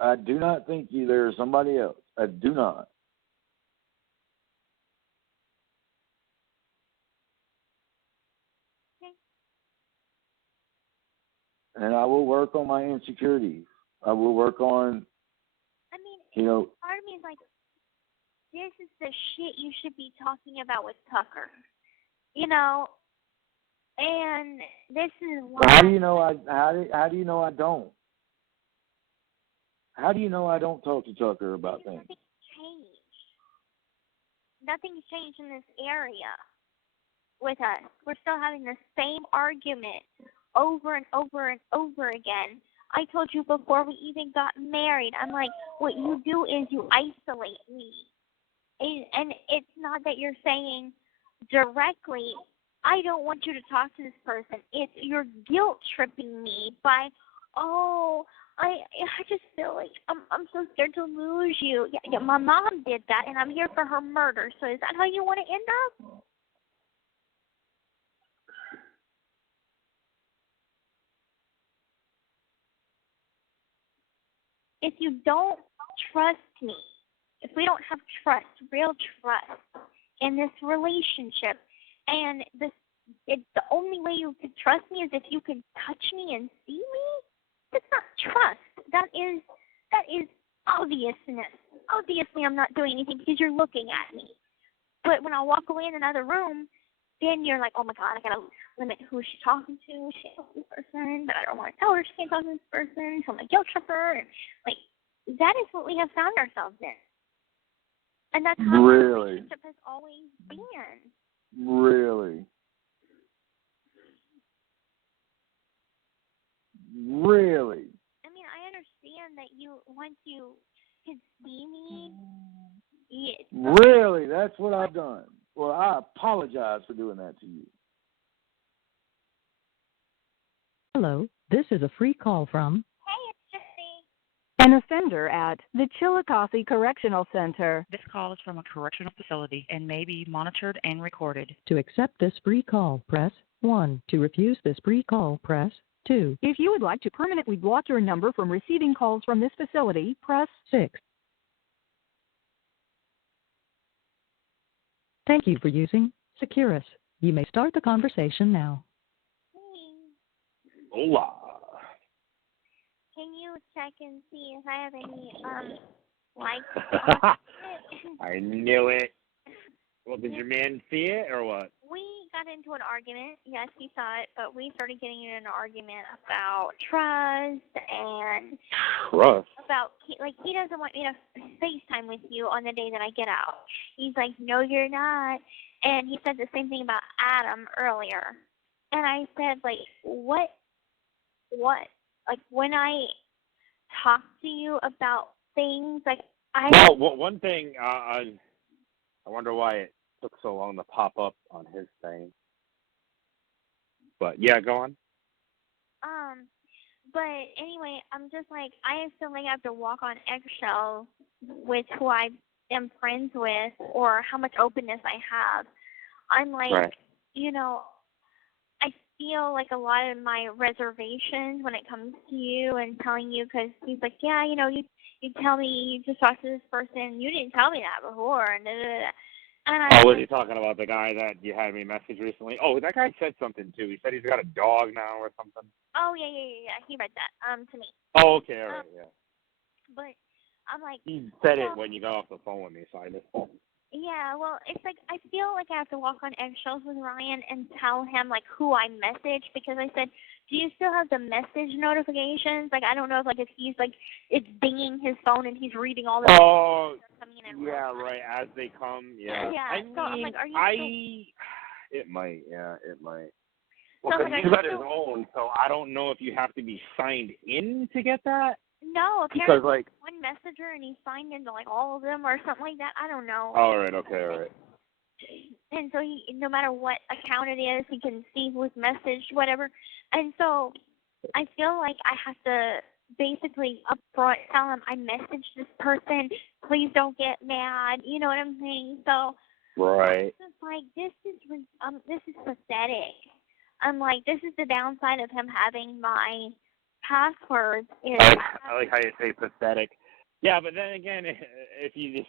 I do not think there's somebody else. I do not. Okay. And I will work on my insecurities. I will work on, part of me is like, this is the shit you should be talking about with Tucker. And this is why. How do you know I don't? How do you know I don't talk to Tucker about things? Nothing's changed in this area with us. We're still having the same argument over and over and over again. I told you before we even got married, I'm like, what you do is you isolate me. And it's not that you're saying directly, I don't want you to talk to this person. It's you're guilt tripping me by, I just feel like I'm so scared to lose you. Yeah, my mom did that, and I'm here for her murder. So is that how you want to end up? If you don't trust me, if we don't have trust, real trust in this relationship, and the only way you can trust me is if you can touch me and see me, that's not trust. That is obviousness. Obviously, I'm not doing anything because you're looking at me. But when I walk away in another room, then you're like, oh my God, I gotta limit who she's talking to. She can't talk to this person, but I don't want to tell her she can't talk to this person. So I'm like, guilt trip her. And, like, that is what we have found ourselves in. And that's how our relationship has always been. Really? Really? I mean, I understand that once you can see me. Really? That's what I've done. Well, I apologize for doing that to you. Hello, this is a free call from... Hey, it's Gypsy. An offender at the Chillicothe Correctional Center. This call is from a correctional facility and may be monitored and recorded. To accept this free call, press 1. To refuse this free call, press 2. If you would like to permanently block your number from receiving calls from this facility, press 6. Thank you for using Securus. You may start the conversation now. Hola. Can you check and see if I have any likes? I knew it. Well, did your man see it or what? We got into an argument. Yes, he saw it, but we started getting in an argument about trust and about, like, he doesn't want me to FaceTime with you on the day that I get out. He's like, no, you're not. And he said the same thing about Adam earlier. And I said, like, what? Like, when I talk to you about things, like, Well, one thing, I wonder why it took so long to pop up on his thing. But, yeah, go on. But anyway, I'm just like, I feel like I have to walk on eggshells with who I am friends with or how much openness I have. I'm like, Right. you know, I feel like a lot of my reservations when it comes to you and telling you, because he's like, yeah, you know, you tell me you just talked to this person. You didn't tell me that before. And, oh, was he talking about the guy that you had me message recently? Oh, that guy said something, too. He said he's got a dog now or something. Oh, yeah. He read that to me. Oh, okay, all right, yeah. But I'm like... He said it when you got off the phone with me, so I missed it. Yeah, well, it's like I feel like I have to walk on eggshells with Ryan and tell him, like, who I messaged, because I said, do you still have the message notifications? Like, I don't know if he's, like, it's dinging his phone and he's reading all the Oh, coming in. Yeah, right, as they come, yeah. Yeah, so I'm like, are you It might, yeah, it might. So, Well, like, because he's got his own, so I don't know if you have to be signed in to get that. No, apparently because, like, one messenger and he signed into, like, all of them or something like that. I don't know. All right, okay, all right. And so he, no matter what account it is, he can see who's messaged, whatever. And so I feel like I have to basically upfront tell him I messaged this person. Please don't get mad. You know what I'm saying? So right. I'm just like, this is pathetic. I'm like, this is the downside of him having my passwords. I like how you say pathetic. Yeah, but then again, if you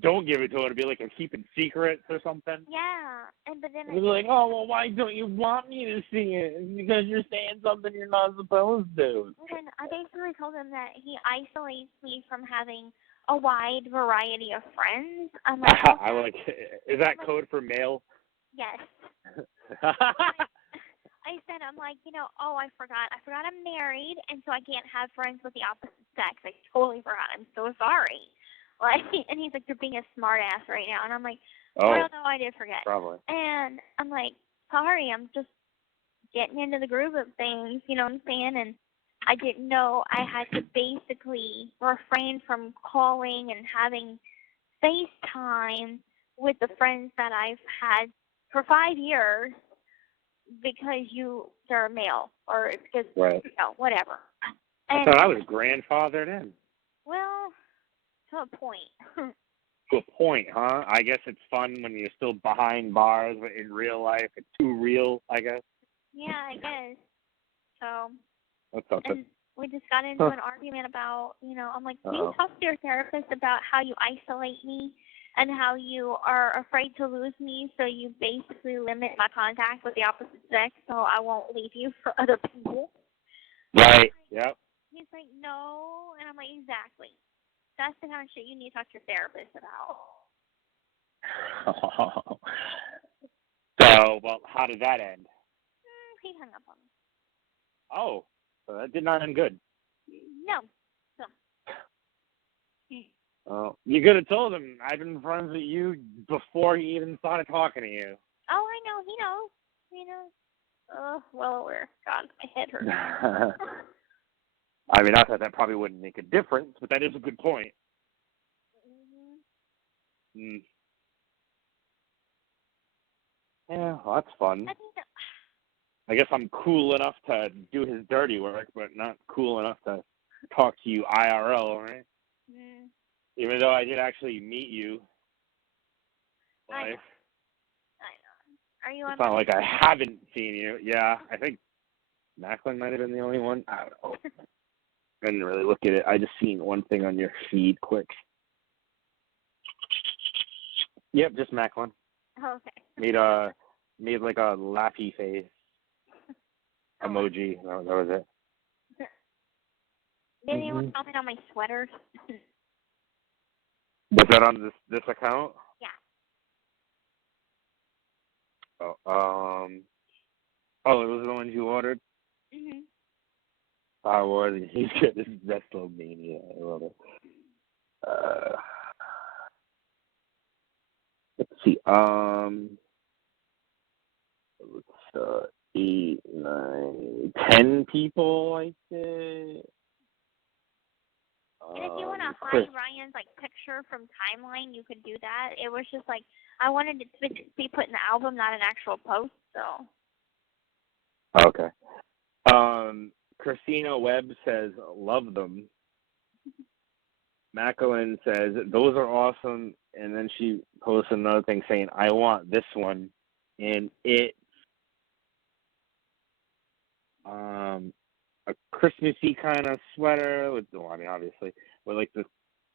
don't give it to her, it'd be like a keeping secrets or something. Yeah, but then it's like, oh, well, why don't you want me to see it? It's because you're saying something you're not supposed to. And I basically told him that he isolates me from having a wide variety of friends. I'm like, I like. Is that code for male? Yes. I said, I'm like, you know, I forgot I'm married, and so I can't have friends with the opposite sex. I totally forgot. I'm so sorry. Like, and he's like, you're being a smart ass right now. And I'm like, well, no, I did forget. Probably. And I'm like, sorry, I'm just getting into the groove of things, you know what I'm saying? And I didn't know I had to basically refrain from calling and having FaceTime with the friends that I've had for 5 years because they're male or because, right. you know, whatever. I thought I was grandfathered in. Well, to a point. To a point, huh? I guess it's fun when you're still behind bars, but in real life, it's too real, I guess. Yeah, I guess. So, that's something. And we just got into an argument about, you know, I'm like, can you talk to your therapist about how you isolate me and how you are afraid to lose me, so you basically limit my contact with the opposite sex so I won't leave you for other people? Right, yep. He's like, no. And I'm like, exactly. That's the kind of shit you need to talk to your therapist about. So, well, how did that end? He hung up on me. Oh, so that did not end good. No. Oh, you could have told him I've been friends with you before he even started talking to you. Oh, I know. He knows. He knows. Oh, well aware. God, my head hurts. I mean, I thought that probably wouldn't make a difference, but that is a good point. Mm-hmm. Yeah, well, that's fun. I guess I'm cool enough to do his dirty work, but not cool enough to talk to you IRL, right? Mm. Even though I did actually meet you. I know. Are you on? It's not like I haven't seen you. Yeah, I think Macklin might have been the only one. I don't know. I didn't really look at it. I just seen one thing on your feed quick. Yep, just Macklin. Oh, okay. Made like a laughy face emoji. That was it. Did anyone comment on my sweaters? Was that on this account? Yeah. Oh, Oh, those are the ones you ordered? Mhm. Star Wars. He's good. This is WrestleMania. I love it. Let's see. It's 8, 9, 10 people, I think. And if you want to Chris. hide Ryan's like picture from timeline, you could do that. It was just like I wanted it to be put in the album, not an actual post. So. Okay. Christina Webb says, love them. Macklin says, those are awesome. And then she posts another thing saying, I want this one. And it's a Christmassy kind of sweater with, well, I mean, obviously, with like the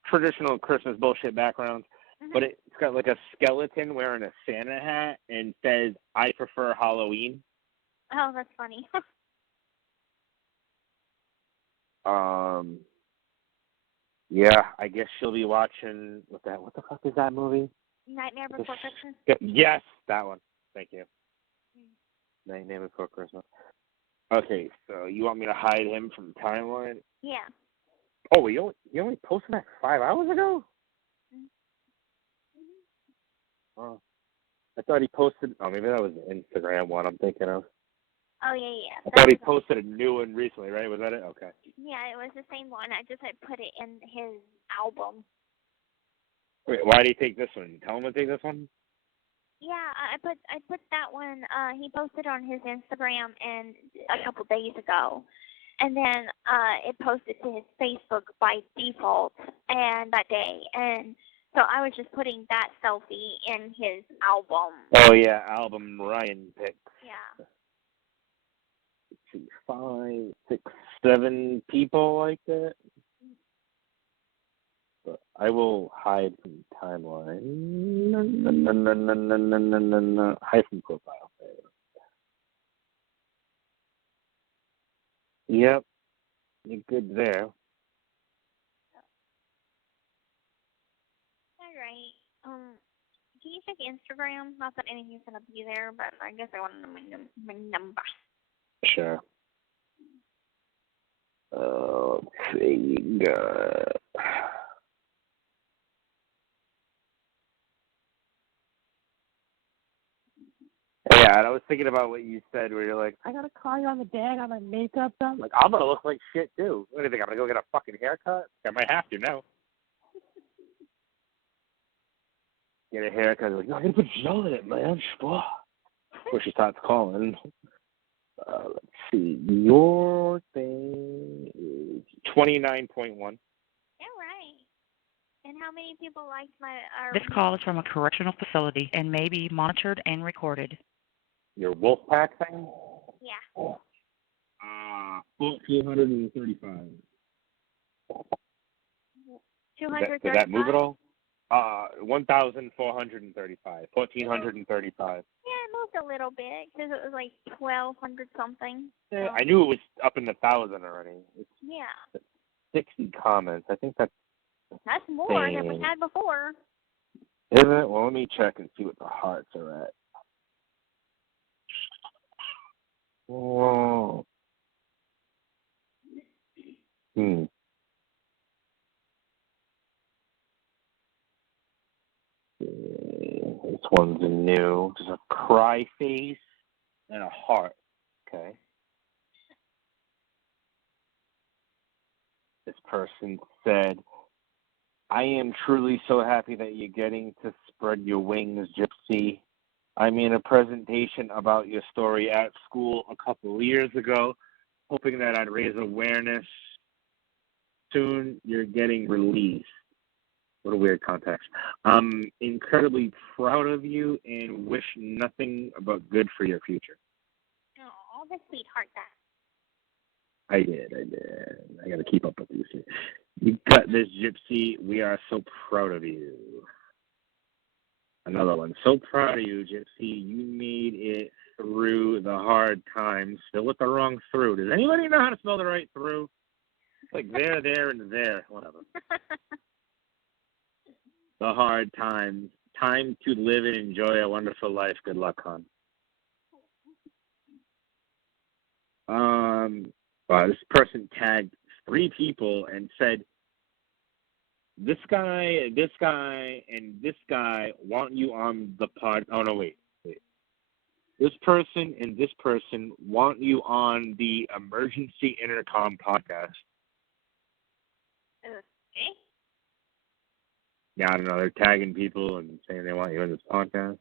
traditional Christmas bullshit background. Mm-hmm. But it's got like a skeleton wearing a Santa hat and says, I prefer Halloween. Oh, that's funny. Yeah, I guess she'll be watching what the fuck is that movie? Nightmare Before Christmas? Yes, that one. Thank you. Nightmare Before Christmas. Okay, so you want me to hide him from timeline? Yeah. Oh, he only posted that 5 hours ago? Mm-hmm. Oh, I thought he posted. Oh, maybe that was the Instagram one I'm thinking of. Oh, yeah. I thought he posted a new one recently, right? Was that it? Okay. Yeah, it was the same one. I just had put it in his album. Wait, why did he take this one? Tell him to take this one? Yeah, I put that one. He posted on his Instagram and a couple days ago, and then it posted to his Facebook by default and that day, and so I was just putting that selfie in his album. Oh yeah, album Ryan picks. Yeah. 5, 6, 7 people like that. But I will hide from timeline. No. Hide from profile. Yep. You're good there. All right. Can you check Instagram? Not that anything's gonna be there, but I guess I want to know my number. Sure. Let's see. Yeah, and I was thinking about what you said where you're like, I gotta call you on the day I got my makeup done. Like, I'm gonna look like shit too. What do you think? I'm gonna go get a fucking haircut? I might have to now. Get a haircut. Like, no, I gotta put gel in it, man. Before she starts calling. Let's see. Your thing is 29.1. Yeah, right. And how many people liked my? This call is from a correctional facility and may be monitored and recorded. Your Wolfpack thing? Yeah. 1,435. 235. Did that move at all? 1,435. 1,435. Yeah, it moved a little bit because it was like 1,200 something. Yeah, So. I knew it was up in the 1,000 already. It's Yeah. 60 comments. I think that's more than we had before. Isn't it? Well, let me check and see what the hearts are at. Whoa. This one's new. There's a cry face and a heart. Okay. This person said, I am truly so happy that you're getting to spread your wings, Gypsy. I made a presentation about your story at school a couple of years ago, hoping that I'd raise awareness. Soon you're getting released. What a weird context. I'm incredibly proud of you and wish nothing but good for your future. Oh, the sweetheart that. I did. I got to keep up with you. You got this, Gypsy. We are so proud of you. Another one. So proud of you, Gypsy. You made it through the hard times. Still with the wrong through. Does anybody know how to spell the right through? It's like there, and there. Whatever. The hard times. Time to live and enjoy a wonderful life. Good luck, hon. This person tagged 3 people and said, this guy, and this guy want you on the pod. Oh, no, wait. This person and this person want you on the Emergency Intercom podcast. Okay. Yeah, I don't know. They're tagging people and saying they want you in this podcast.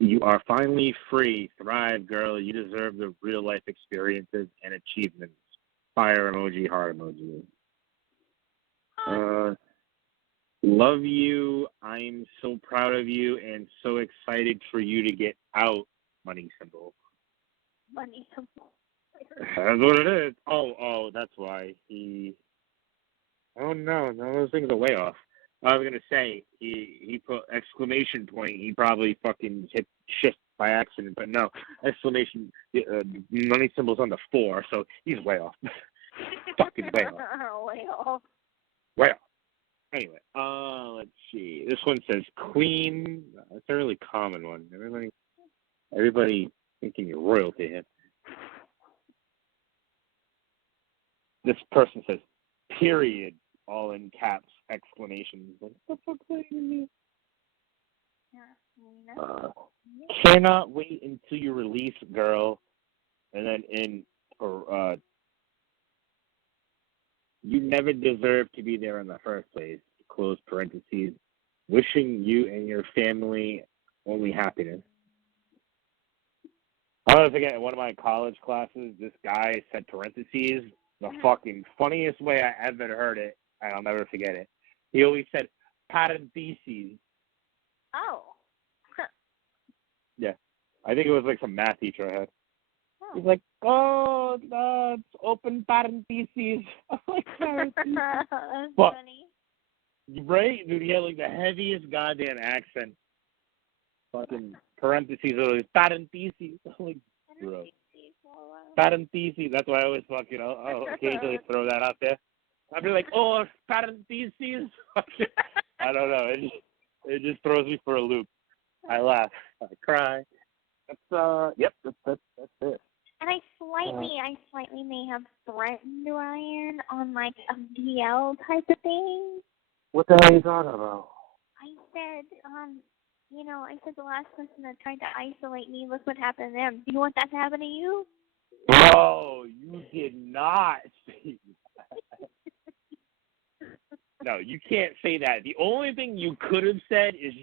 You are finally free. Thrive, girl. You deserve the real-life experiences and achievements. Fire emoji, heart emoji. Love you. I'm so proud of you and so excited for you to get out. Money symbol. Money symbol. That's what it is. Oh, that's why he. Oh no, those things are way off. I was gonna say he put exclamation point. He probably fucking hit shift by accident, but no, exclamation money symbol's on the 4, so he's way off. Fucking way off. Way off. Way off. Anyway, let's see. This one says Queen. That's a really common one. Everybody thinking you're royalty here. This person says period, all in caps, exclamations. What the fuck does that even mean? Cannot wait until you release, girl. And then you never deserved to be there in the first place. Close parentheses. Wishing you and your family only happiness. I'll never forget in one of my college classes, this guy said parentheses the fucking funniest way I ever heard it, and I'll never forget it. He always said parentheses. Oh. Yeah. I think it was like some math teacher I had. Oh. He's like, oh, that's open parentheses. I'm like, parentheses. That's But, funny. right? Dude, he had like the heaviest goddamn accent. Fucking parentheses, or parentheses. I'm like, bro. Parentheses. That's why I always fucking, I'll occasionally throw that out there. I'll be like, oh, parentheses. I don't know. It just throws me for a loop. I laugh. I cry. That's that's it. And I slightly may have threatened Ryan on like a DL type of thing. What the hell are you talking about? I said, I said the last person that tried to isolate me, look what happened to them. Do you want that to happen to you? No, you did not say that. No, you can't say that. The only thing you could have said is,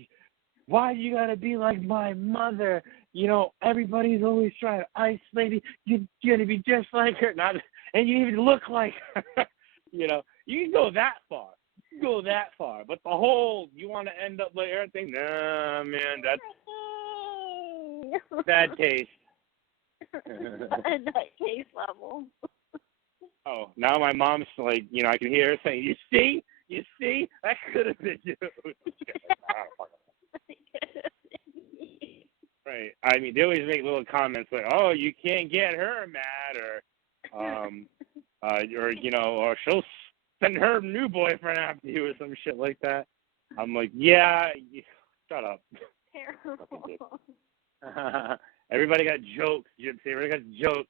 why you gotta be like my mother? You know, everybody's always trying to isolate you. You're gonna be just like her. And you even look like her. You know, you can go that far. But the whole, you want to end up like her thing? Nah, man, that's bad taste. That case level. Oh, now my mom's like, I can hear her saying, you see, that could have been you. Right. I mean, they always make little comments like, oh, you can't get her mad, or she'll send her new boyfriend after you or some shit like that. I'm like, yeah, shut up. Terrible. Everybody got jokes, Gypsy. Everybody got jokes.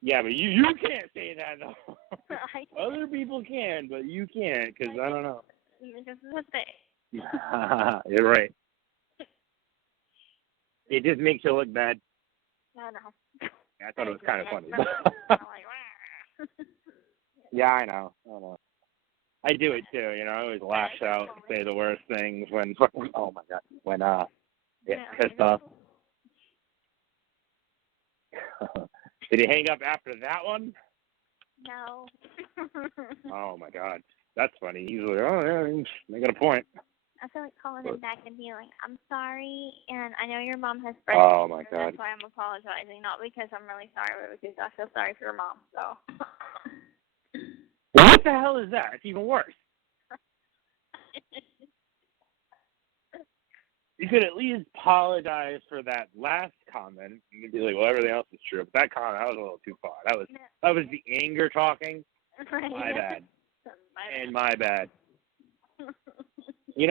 Yeah, but you can't say that, though. Other people can, but you can't, because I don't know. This is a thing. You're right. It just makes you look bad. I know. I thought it was kind of funny. Yeah, I know. I do it, too. I always lash out and say the worst things when, oh, my God, when get pissed off. Did he hang up after that one? No. Oh, my God. That's funny. He's like, oh, yeah, they got a point. I feel like calling him back and being like, I'm sorry, and I know your mom has breast cancer. Oh, my God. That's why I'm apologizing. Not because I'm really sorry, but because I feel sorry for your mom, so. What the hell is that? It's even worse. You could at least apologize for that last comment. You could be like, well, everything else is true. But that comment, that was a little too far. That was the anger talking. Right. My bad. My bad.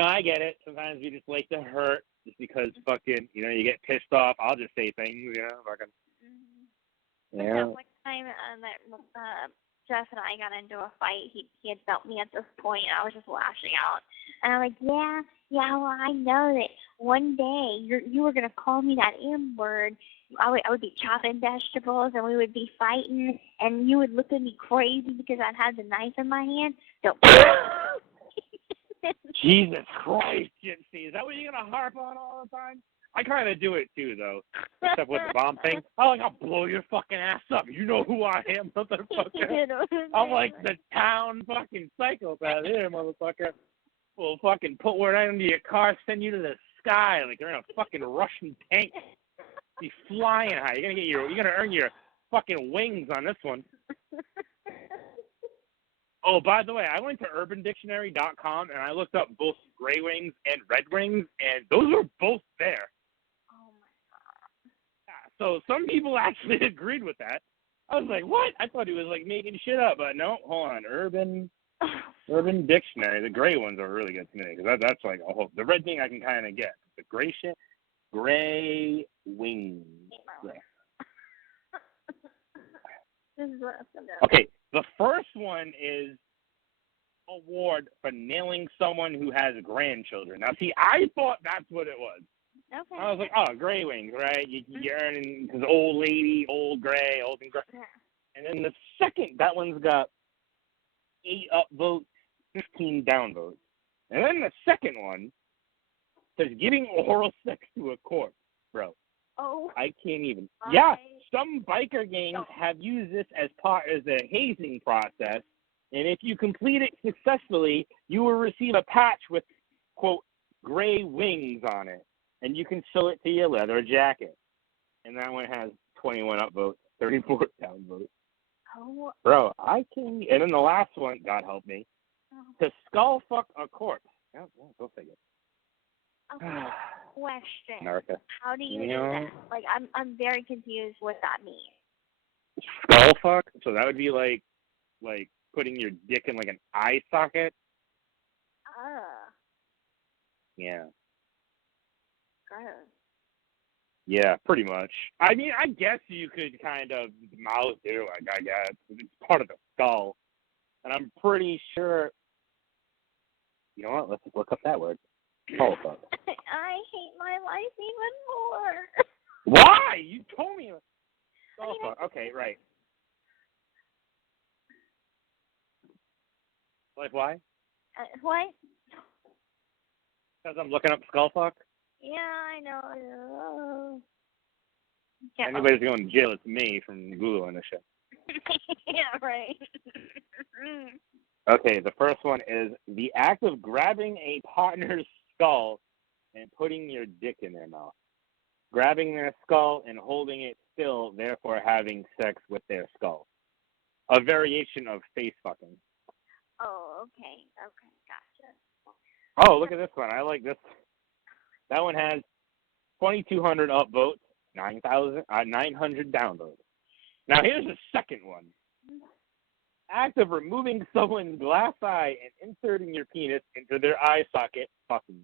I get it. Sometimes we just like to hurt just because fucking, you get pissed off. I'll just say things, fucking. Yeah. One time that Jeff and I got into a fight. He had felt me at this point, and I was just lashing out. And I'm like, yeah, well, I know that one day you were gonna call me that M word. I would be chopping vegetables, and we would be fighting, and you would look at me crazy because I'd had the knife in my hand. So. Jesus Christ, Gypsy. Is that what you're going to harp on all the time? I kind of do it too, though. Except with the bomb thing. I'll blow your fucking ass up. You know who I am, motherfucker. I'm like the town fucking psychopath here, motherfucker. We'll fucking put one under your car, send you to the sky like you're in a fucking Russian tank. Be flying high. You're gonna earn your fucking wings on this one. Oh, by the way, I went to UrbanDictionary.com and I looked up both gray wings and red wings, and those were both there. Oh my god. Yeah, so some people actually agreed with that. I was like, what? I thought he was like making shit up, but no. Hold on, Urban Dictionary. The gray ones are really good to me because that's like a whole. The red thing I can kind of get. The gray shit, gray wings. Yeah. This is what I'm gonna do. Okay. The first one is award for nailing someone who has grandchildren. Now, see, I thought that's what it was. Okay. I was like, oh, gray wings, right? You're earning, because old lady, old gray, old and gray. Yeah. And then the second, that one's got 8 upvotes, 15 downvotes. And then the second one says giving oral sex to a corpse, bro. Oh. I can't even. Yeah. Some biker gangs have used this as part of the hazing process, and if you complete it successfully, you will receive a patch with, quote, gray wings on it, and you can sew it to your leather jacket. And that one has 21 upvotes, 34 downvotes. Oh. Bro, I can. And then the last one, God help me, to skull fuck a corpse. Yeah, go figure. Okay. Question. America. How do you do that? Like, I'm very confused what that means. Skull fuck? So that would be like putting your dick in like an eye socket? Yeah. Gross. Yeah, pretty much. I mean, I guess you could kind of mouth it, like, I guess. It's part of the skull. And I'm pretty sure... You know what? Let's look up that word. Skull fuck. I hate my life even more. Why? You told me. Skull fuck. Okay, right. Like, why? What? Because I'm looking up skull fuck? Yeah, I know. Anybody's going to jail, it's me from Googling this shit. Yeah, right. Okay, the first one is the act of grabbing a partner's skull and putting your dick in their mouth. Grabbing their skull and holding it still, therefore having sex with their skull. A variation of face fucking. Oh, okay, gotcha. Oh, look at this one. I like this. That one has 2,200 upvotes, 900 downvotes. Now here's the second one. Act of removing someone's glass eye and inserting your penis into their eye socket, fucking.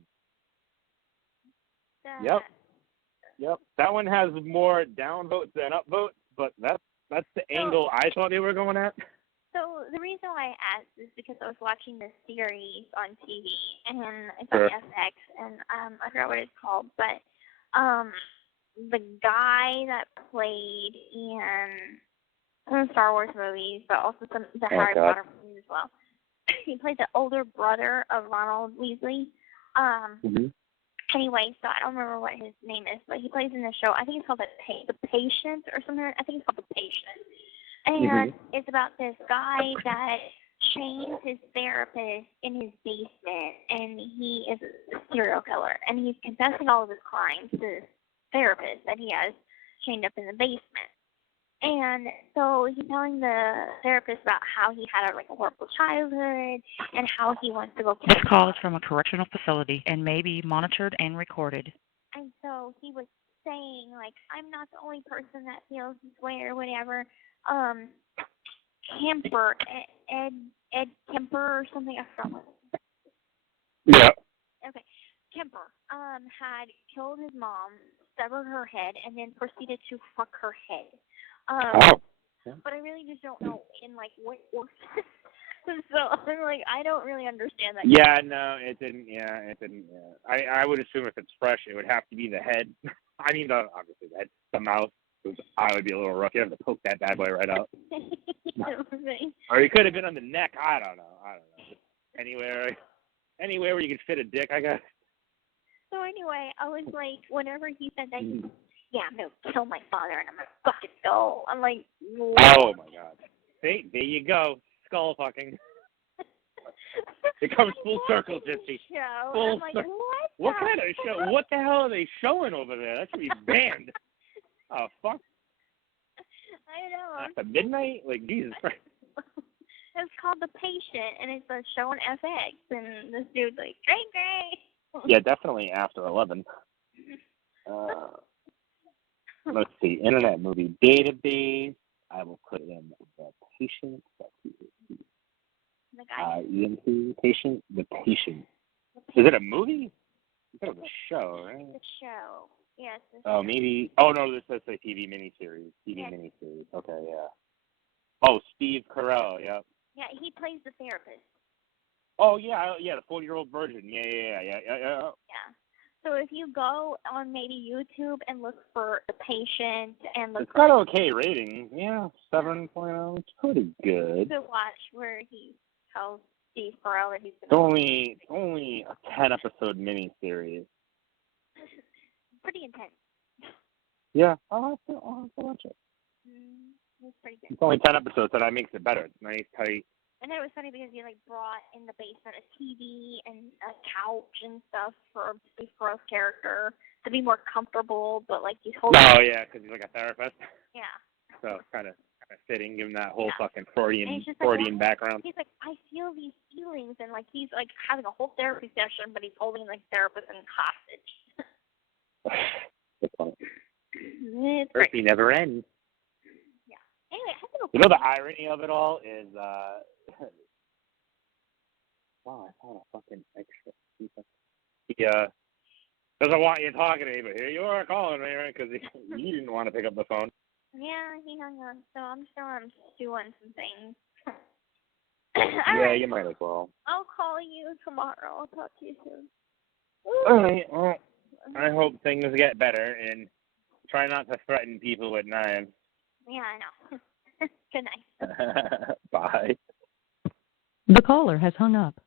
Yep. That one has more downvotes than upvotes, but that's the angle I thought they were going at. So the reason why I asked is because I was watching this series on TV, and it's on FX, and I forgot what it's called, but the guy that played in Star Wars movies, but also some the Harry Potter movies as well. He played the older brother of Ronald Weasley. Anyway, so I don't remember what his name is, but he plays in the show. I think it's called The Patient or something. I think it's called The Patient. And it's about this guy that chains his therapist in his basement, and he is a serial killer, and he's confessing all of his crimes to this therapist that he has chained up in the basement. And so he's telling the therapist about how he had a horrible childhood and how he wants to go kill This call is from a correctional facility and may be monitored and recorded. And so he was saying, I'm not the only person that feels this way or whatever. Kemper, Ed Kemper or something, I forgot what it was. Yeah. Okay. Kemper had killed his mom, severed her head, and then proceeded to fuck her head. Oh. But I really just don't know in like what order. So I'm like, I don't really understand that. Yeah, no, it didn't. Yeah, it didn't. Yeah. I would assume if it's fresh, it would have to be the head. I mean, obviously the head, the mouth. I would be a little rough. You have to poke that bad boy right out. Or it could have been on the neck. I don't know. Just anywhere where you could fit a dick, I guess. So anyway, I was like, whenever he said that, yeah, I'm gonna kill my father and I'm gonna fucking go. I'm like, what? Oh my god. See, there you go. Skull fucking. It comes full circle, Gypsy. Full I'm like, circle. What kind of show? What the hell are they showing over there? That should be banned. Oh fuck. I know. After midnight? Like Jesus Christ. It's called The Patient, and it's a show on FX, and this dude's like, great. Yeah, definitely after 11. Let's see. Internet movie database. I will put in The Patient. The guy. EMT Patient. The Patient. Is it a movie? It's a show, right? It's a show. Yes. Oh, maybe. Oh no, this says a TV miniseries. Miniseries. Okay, yeah. Oh, Steve Carell. Yep. Yeah, he plays the therapist. Oh yeah, the 40-year-old virgin. Yeah. Yeah. So if you go on maybe YouTube and look for The Patient and look. It's got okay rating. Yeah, 7.0. It's pretty good. To watch where he tells Steve Carell that he's only a 10-episode miniseries. Pretty intense. Yeah, I'll have to watch it. It's pretty good. It's only 10 episodes, so that makes it better. It's nice, tight. And then it was funny because he like brought in the basement a TV and a couch and stuff for Steve Carell's character to be more comfortable, but like he's holding. Oh yeah, because he's like a therapist. Yeah. So kind of fitting, given that whole fucking Freudian background. He's like, I feel these feelings, and like he's like having a whole therapy session, but he's holding like therapist and hostage. It's funny. It's Therapy never ends. Yeah. Anyway, I have to go. You know the irony of it all is, wow, I found a fucking extra. He doesn't want you talking to me, but here you are calling me, right? Because you didn't want to pick up the phone. Yeah, he hung up, so I'm sure I'm doing some things. Yeah, right. You might as well. I'll call you tomorrow. I'll talk to you soon. All right, well, I hope things get better, and try not to threaten people with knives. Yeah, I know. Good night. Bye. The caller has hung up.